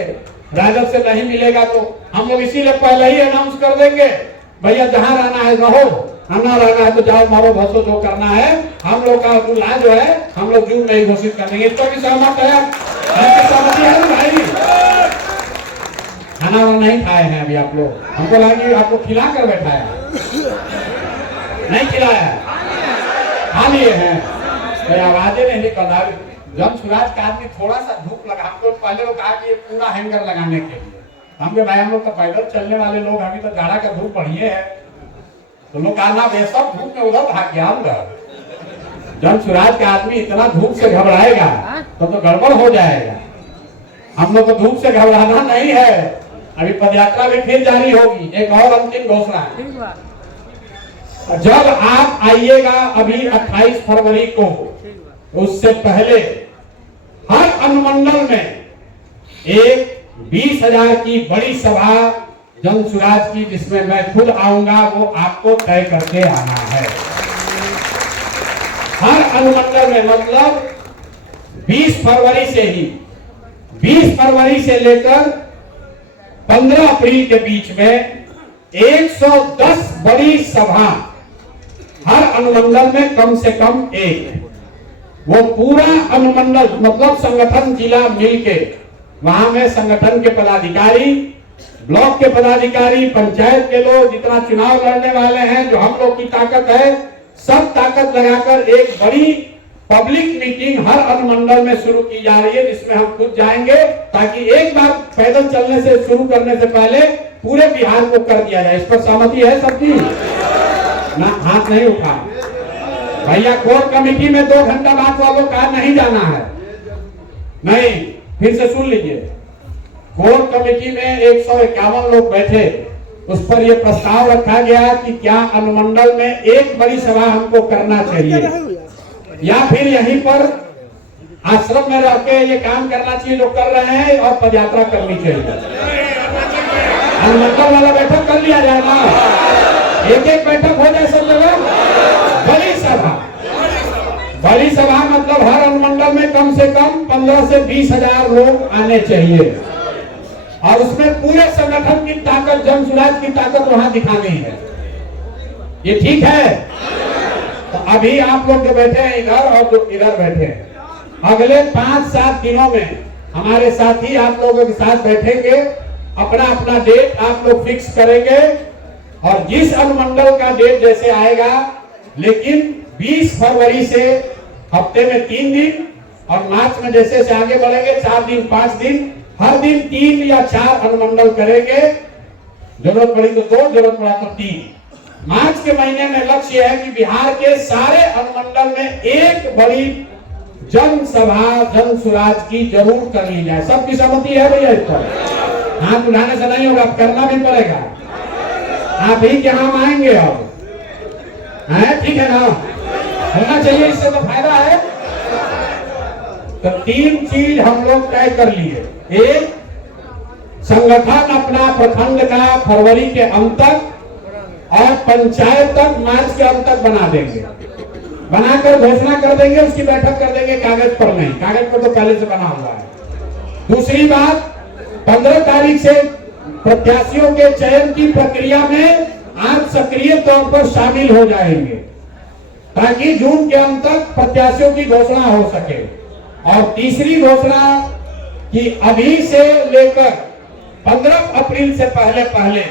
राजद से नहीं मिलेगा तो हम लोग इसीलिए पहले ही अनाउंस कर देंगे, भैया जहां रहना है रहो, ना रहना है तो जाओ मारो भसो, जो करना है। हम लोग का इलाज जो है हम लोग जून में ही घोषित कर देंगे। इस पर भी सहमत है? सहमति है ना भाई? खाना नहीं खाए हैं अभी आप लोग? हमको लगा कि आपको खिला कर बैठाया, नहीं खिलाया, खा लिए हैं, तो आवाजें नहीं निकल रहा। जन सुराज का आदमी थोड़ा सा धूप लगा, हमको पहले वो कहा कि ये पूरा हैंगर लगाने के लिए, हमके भाई हम लोग तो पैदल चलने वाले लोग, अभी तो जाड़ा का धूप बढ़िए है, तो लोग कहा ना वे सब धूप में उधर भाग गया। जन सुराज का आदमी इतना धूप से घबराएगा तो गड़बड़ हो जाएगा। हम लोग को धूप से घबराना नहीं है। अभी पदयात्रा भी फिर जारी होगी, एक और अंतिम घोषणा है। जब आप आइएगा अभी 28 फरवरी को, उससे पहले हर अनुमंडल में एक 20,000 की बड़ी सभा जन सुराज की, जिसमें मैं खुद आऊंगा, वो आपको तय करके आना है। हर अनुमंडल में, मतलब 20 फरवरी से ही, 20 फरवरी से लेकर 15 अप्रैल के बीच में 110 बड़ी सभा हर अनुमंडल में कम से कम एक। वो पूरा अनुमंडल मतलब संगठन जिला मिलके, वहां में संगठन के पदाधिकारी, ब्लॉक के पदाधिकारी, पंचायत के लोग, जितना चुनाव लड़ने वाले हैं, जो हम लोग की ताकत है, सब ताकत लगाकर एक बड़ी पब्लिक मीटिंग हर अनुमंडल में शुरू की जा रही है, जिसमें हम खुद जाएंगे ताकि एक बार पैदल चलने से शुरू करने से पहले पूरे बिहार को कर दिया जाए। इस पर सहमति है सबकी? ना हाथ नहीं उठा भैया। कोर कमेटी में 2 घंटा बाद वालों का नहीं जाना है। नहीं, फिर से सुन लीजिए। कोर कमेटी में 151 लोग बैठे, उस पर यह प्रस्ताव रखा गया कि क्या अनुमंडल में एक बड़ी सभा हमको करना चाहिए या फिर यहीं पर आश्रम में रह के ये काम करना चाहिए जो कर रहे हैं, और पदयात्रा करनी चाहिए। अनुमंडल वाला बैठक कर लिया जाए ना, एक बैठक हो जाए सब जगह। बड़ी सभा, बड़ी सभा मतलब हर अनुमंडल में कम से कम 15 से 20 हजार लोग आने चाहिए, और उसमें पूरे संगठन की ताकत, जन सुराज की ताकत वहां दिखानी है। ये ठीक है? तो अभी आप लोग जो बैठे हैं इधर और जो इधर बैठे हैं, अगले 5-7 दिनों में हमारे साथी आप लोगों के साथ बैठेंगे, अपना अपना डेट आप लोग फिक्स करेंगे, और जिस अनुमंडल का डेट जैसे आएगा, लेकिन 20 फरवरी से हफ्ते में 3 दिन, और मार्च में जैसे से आगे बढ़ेंगे 4 दिन 5 दिन, हर दिन 3 या 4 अनुमंडल करेंगे। जरूरत पड़ी तो 2, जरूरत पड़ा तो 3। मार्च के महीने में लक्ष्य है कि बिहार के सारे अनुमंडल में एक बड़ी जन सभा, जन सुराज की जरूर कर ली जाए। सबकी सहमति है भैया? इस पर हाथ उठाने से नहीं होगा, करना भी पड़ेगा। आप ही के हम आएंगे अब, है ठीक है ना? होना चाहिए, इससे तो फायदा है। तो 3 चीज हम लोग तय कर लिए। एक, संगठन अपना प्रखंड का फरवरी के अंत तक और पंचायत तक मार्च के अंत तक बना देंगे, बनाकर घोषणा कर देंगे, उसकी बैठक कर देंगे। कागज पर नहीं, कागज पर तो पहले से बना हुआ है। दूसरी बात, 15 तारीख से प्रत्याशियों के चयन की प्रक्रिया में आप सक्रिय तौर पर शामिल हो जाएंगे, ताकि जून के अंत तक प्रत्याशियों की घोषणा हो सके। और तीसरी घोषणा कि अभी से लेकर 15 अप्रैल से पहले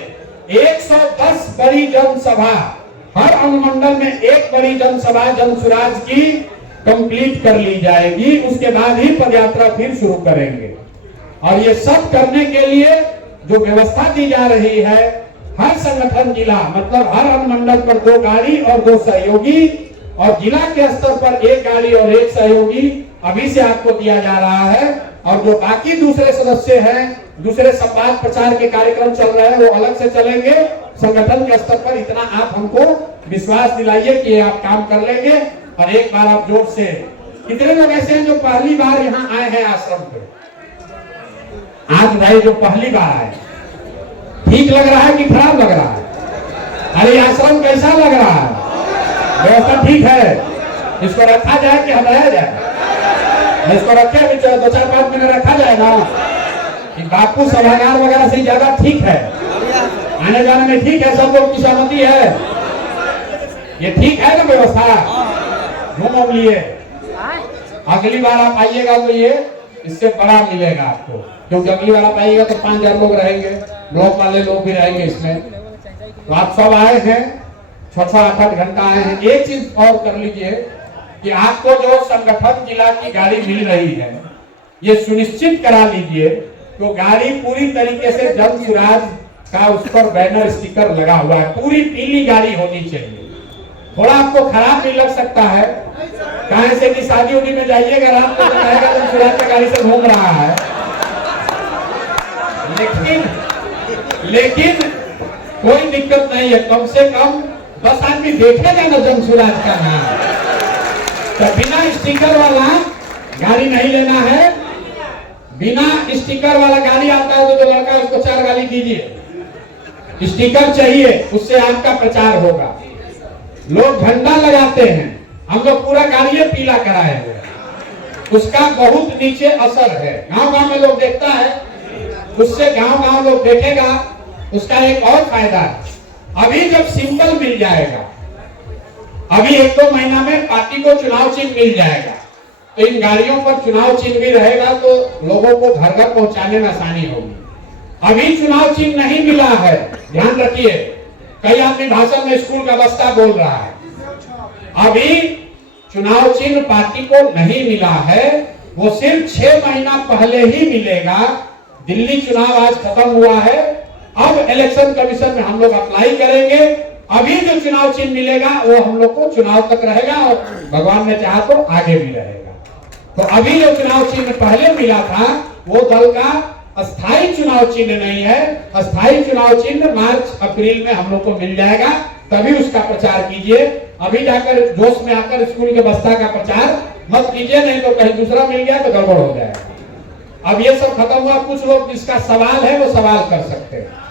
110 बड़ी जनसभा, हर अनुमंडल में एक बड़ी जनसभा जन सुराज की कंप्लीट कर ली जाएगी। उसके बाद ही पदयात्रा फिर शुरू करेंगे। और ये सब करने के लिए जो व्यवस्था दी जा रही है, हर संगठन जिला मतलब हर अनुमंडल पर 2 गाड़ी और 2 सहयोगी, और जिला के स्तर पर 1 गाड़ी और 1 सहयोगी अभी से आपको दिया जा रहा है। और जो बाकी दूसरे सदस्य हैं, दूसरे संवाद प्रचार के कार्यक्रम चल रहे हैं, वो अलग से चलेंगे। संगठन के स्तर पर इतना आप हमको विश्वास दिलाइए कि आप काम कर लेंगे। और एक बार आप जोर से, कितने लोग ऐसे हैं जो पहली बार यहाँ आए हैं आश्रम पे? आज भाई जो पहली बार आए, ठीक लग रहा है कि खराब लग रहा है? अरे आश्रम कैसा लग रहा है? व्यवस्था ठीक है? इसको रखा जाए कि हटाया जाए? इसको रखे भी 2-4-5 महीने रखा जाए ना, कि बापू सभागार वगैरह से ज्यादा ठीक है, आने जाने में ठीक है, सब लोग की सहमति है? ये ठीक है ना व्यवस्था? घूम लिए। अगली बार आप आइएगा तो ये इससे बड़ा मिलेगा आपको, क्योंकि अगली बार आप आइएगा तो 5000 लोग रहेंगे, ब्लॉक वाले लोग भी रहेंगे इसमें। तो आप सब आए हैं, 6-8 घंटा आए हैं। एक चीज और कर लीजिए कि आपको जो संगठन जिला की गाड़ी मिल रही है, ये सुनिश्चित करा लीजिए तो गाड़ी पूरी तरीके से जन सुराज का उस पर बैनर स्टिकर लगा हुआ है, पूरी पीली गाड़ी होनी चाहिए। थोड़ा आपको खराब भी लग सकता है, कहीं से कि शादी उदी में जाइएगा, रात को कहेगा जन सुराज का गाड़ी से घूम रहा है, लेकिन कोई दिक्कत नहीं है। कम से कम 10 आदमी देखेगा ना जन सुराज का नाम। तो बिना स्टिकर वाला गाड़ी नहीं लेना है। बिना स्टिकर वाला गाड़ी आता है तो जो लड़का है उसको 4 गाली दीजिए। स्टिकर चाहिए, उससे आपका प्रचार होगा। लोग झंडा लगाते हैं, हम लोग पूरा गाड़ी पीला कराए हुए, उसका बहुत नीचे असर है। गांव-गांव में लोग देखता है, उससे गांव-गांव लोग देखेगा, उसका एक और फायदा है। अभी जब सिंबल मिल जाएगा, अभी 1-2 महीना में पार्टी को चुनाव चिन्ह मिल जाएगा, तो इन गाड़ियों पर चुनाव चिन्ह भी रहेगा, तो लोगों को घर घर पहुंचाने में आसानी होगी। अभी चुनाव चिन्ह नहीं मिला है, ध्यान रखिए। कई आदमी भाषण में स्कूल का बस्ता बोल रहा है, अभी चुनाव चिन्ह पार्टी को नहीं मिला है, वो सिर्फ 6 महीना पहले ही मिलेगा। दिल्ली चुनाव आज खत्म हुआ है, अब इलेक्शन कमीशन में हम लोग अप्लाई करेंगे। अभी जो चुनाव चिन्ह मिलेगा वो हम लोग को चुनाव तक रहेगा और भगवान ने चाहा तो आगे भी रहेगा। तो अभी जो चुनाव चिन्ह पहले मिला था वो दल का अस्थायी चुनाव चिन्ह नहीं है। अस्थायी चुनाव चिन्ह मार्च अप्रैल में हम लोग को मिल जाएगा, तभी उसका प्रचार कीजिए। अभी जाकर जोश में आकर स्कूल के बस्ता का प्रचार मत कीजिए, नहीं तो कहीं दूसरा मिल गया तो गड़बड़ हो जाएगा। अब ये सब खत्म हुआ, कुछ लोग जिसका सवाल है वो सवाल कर सकते हैं।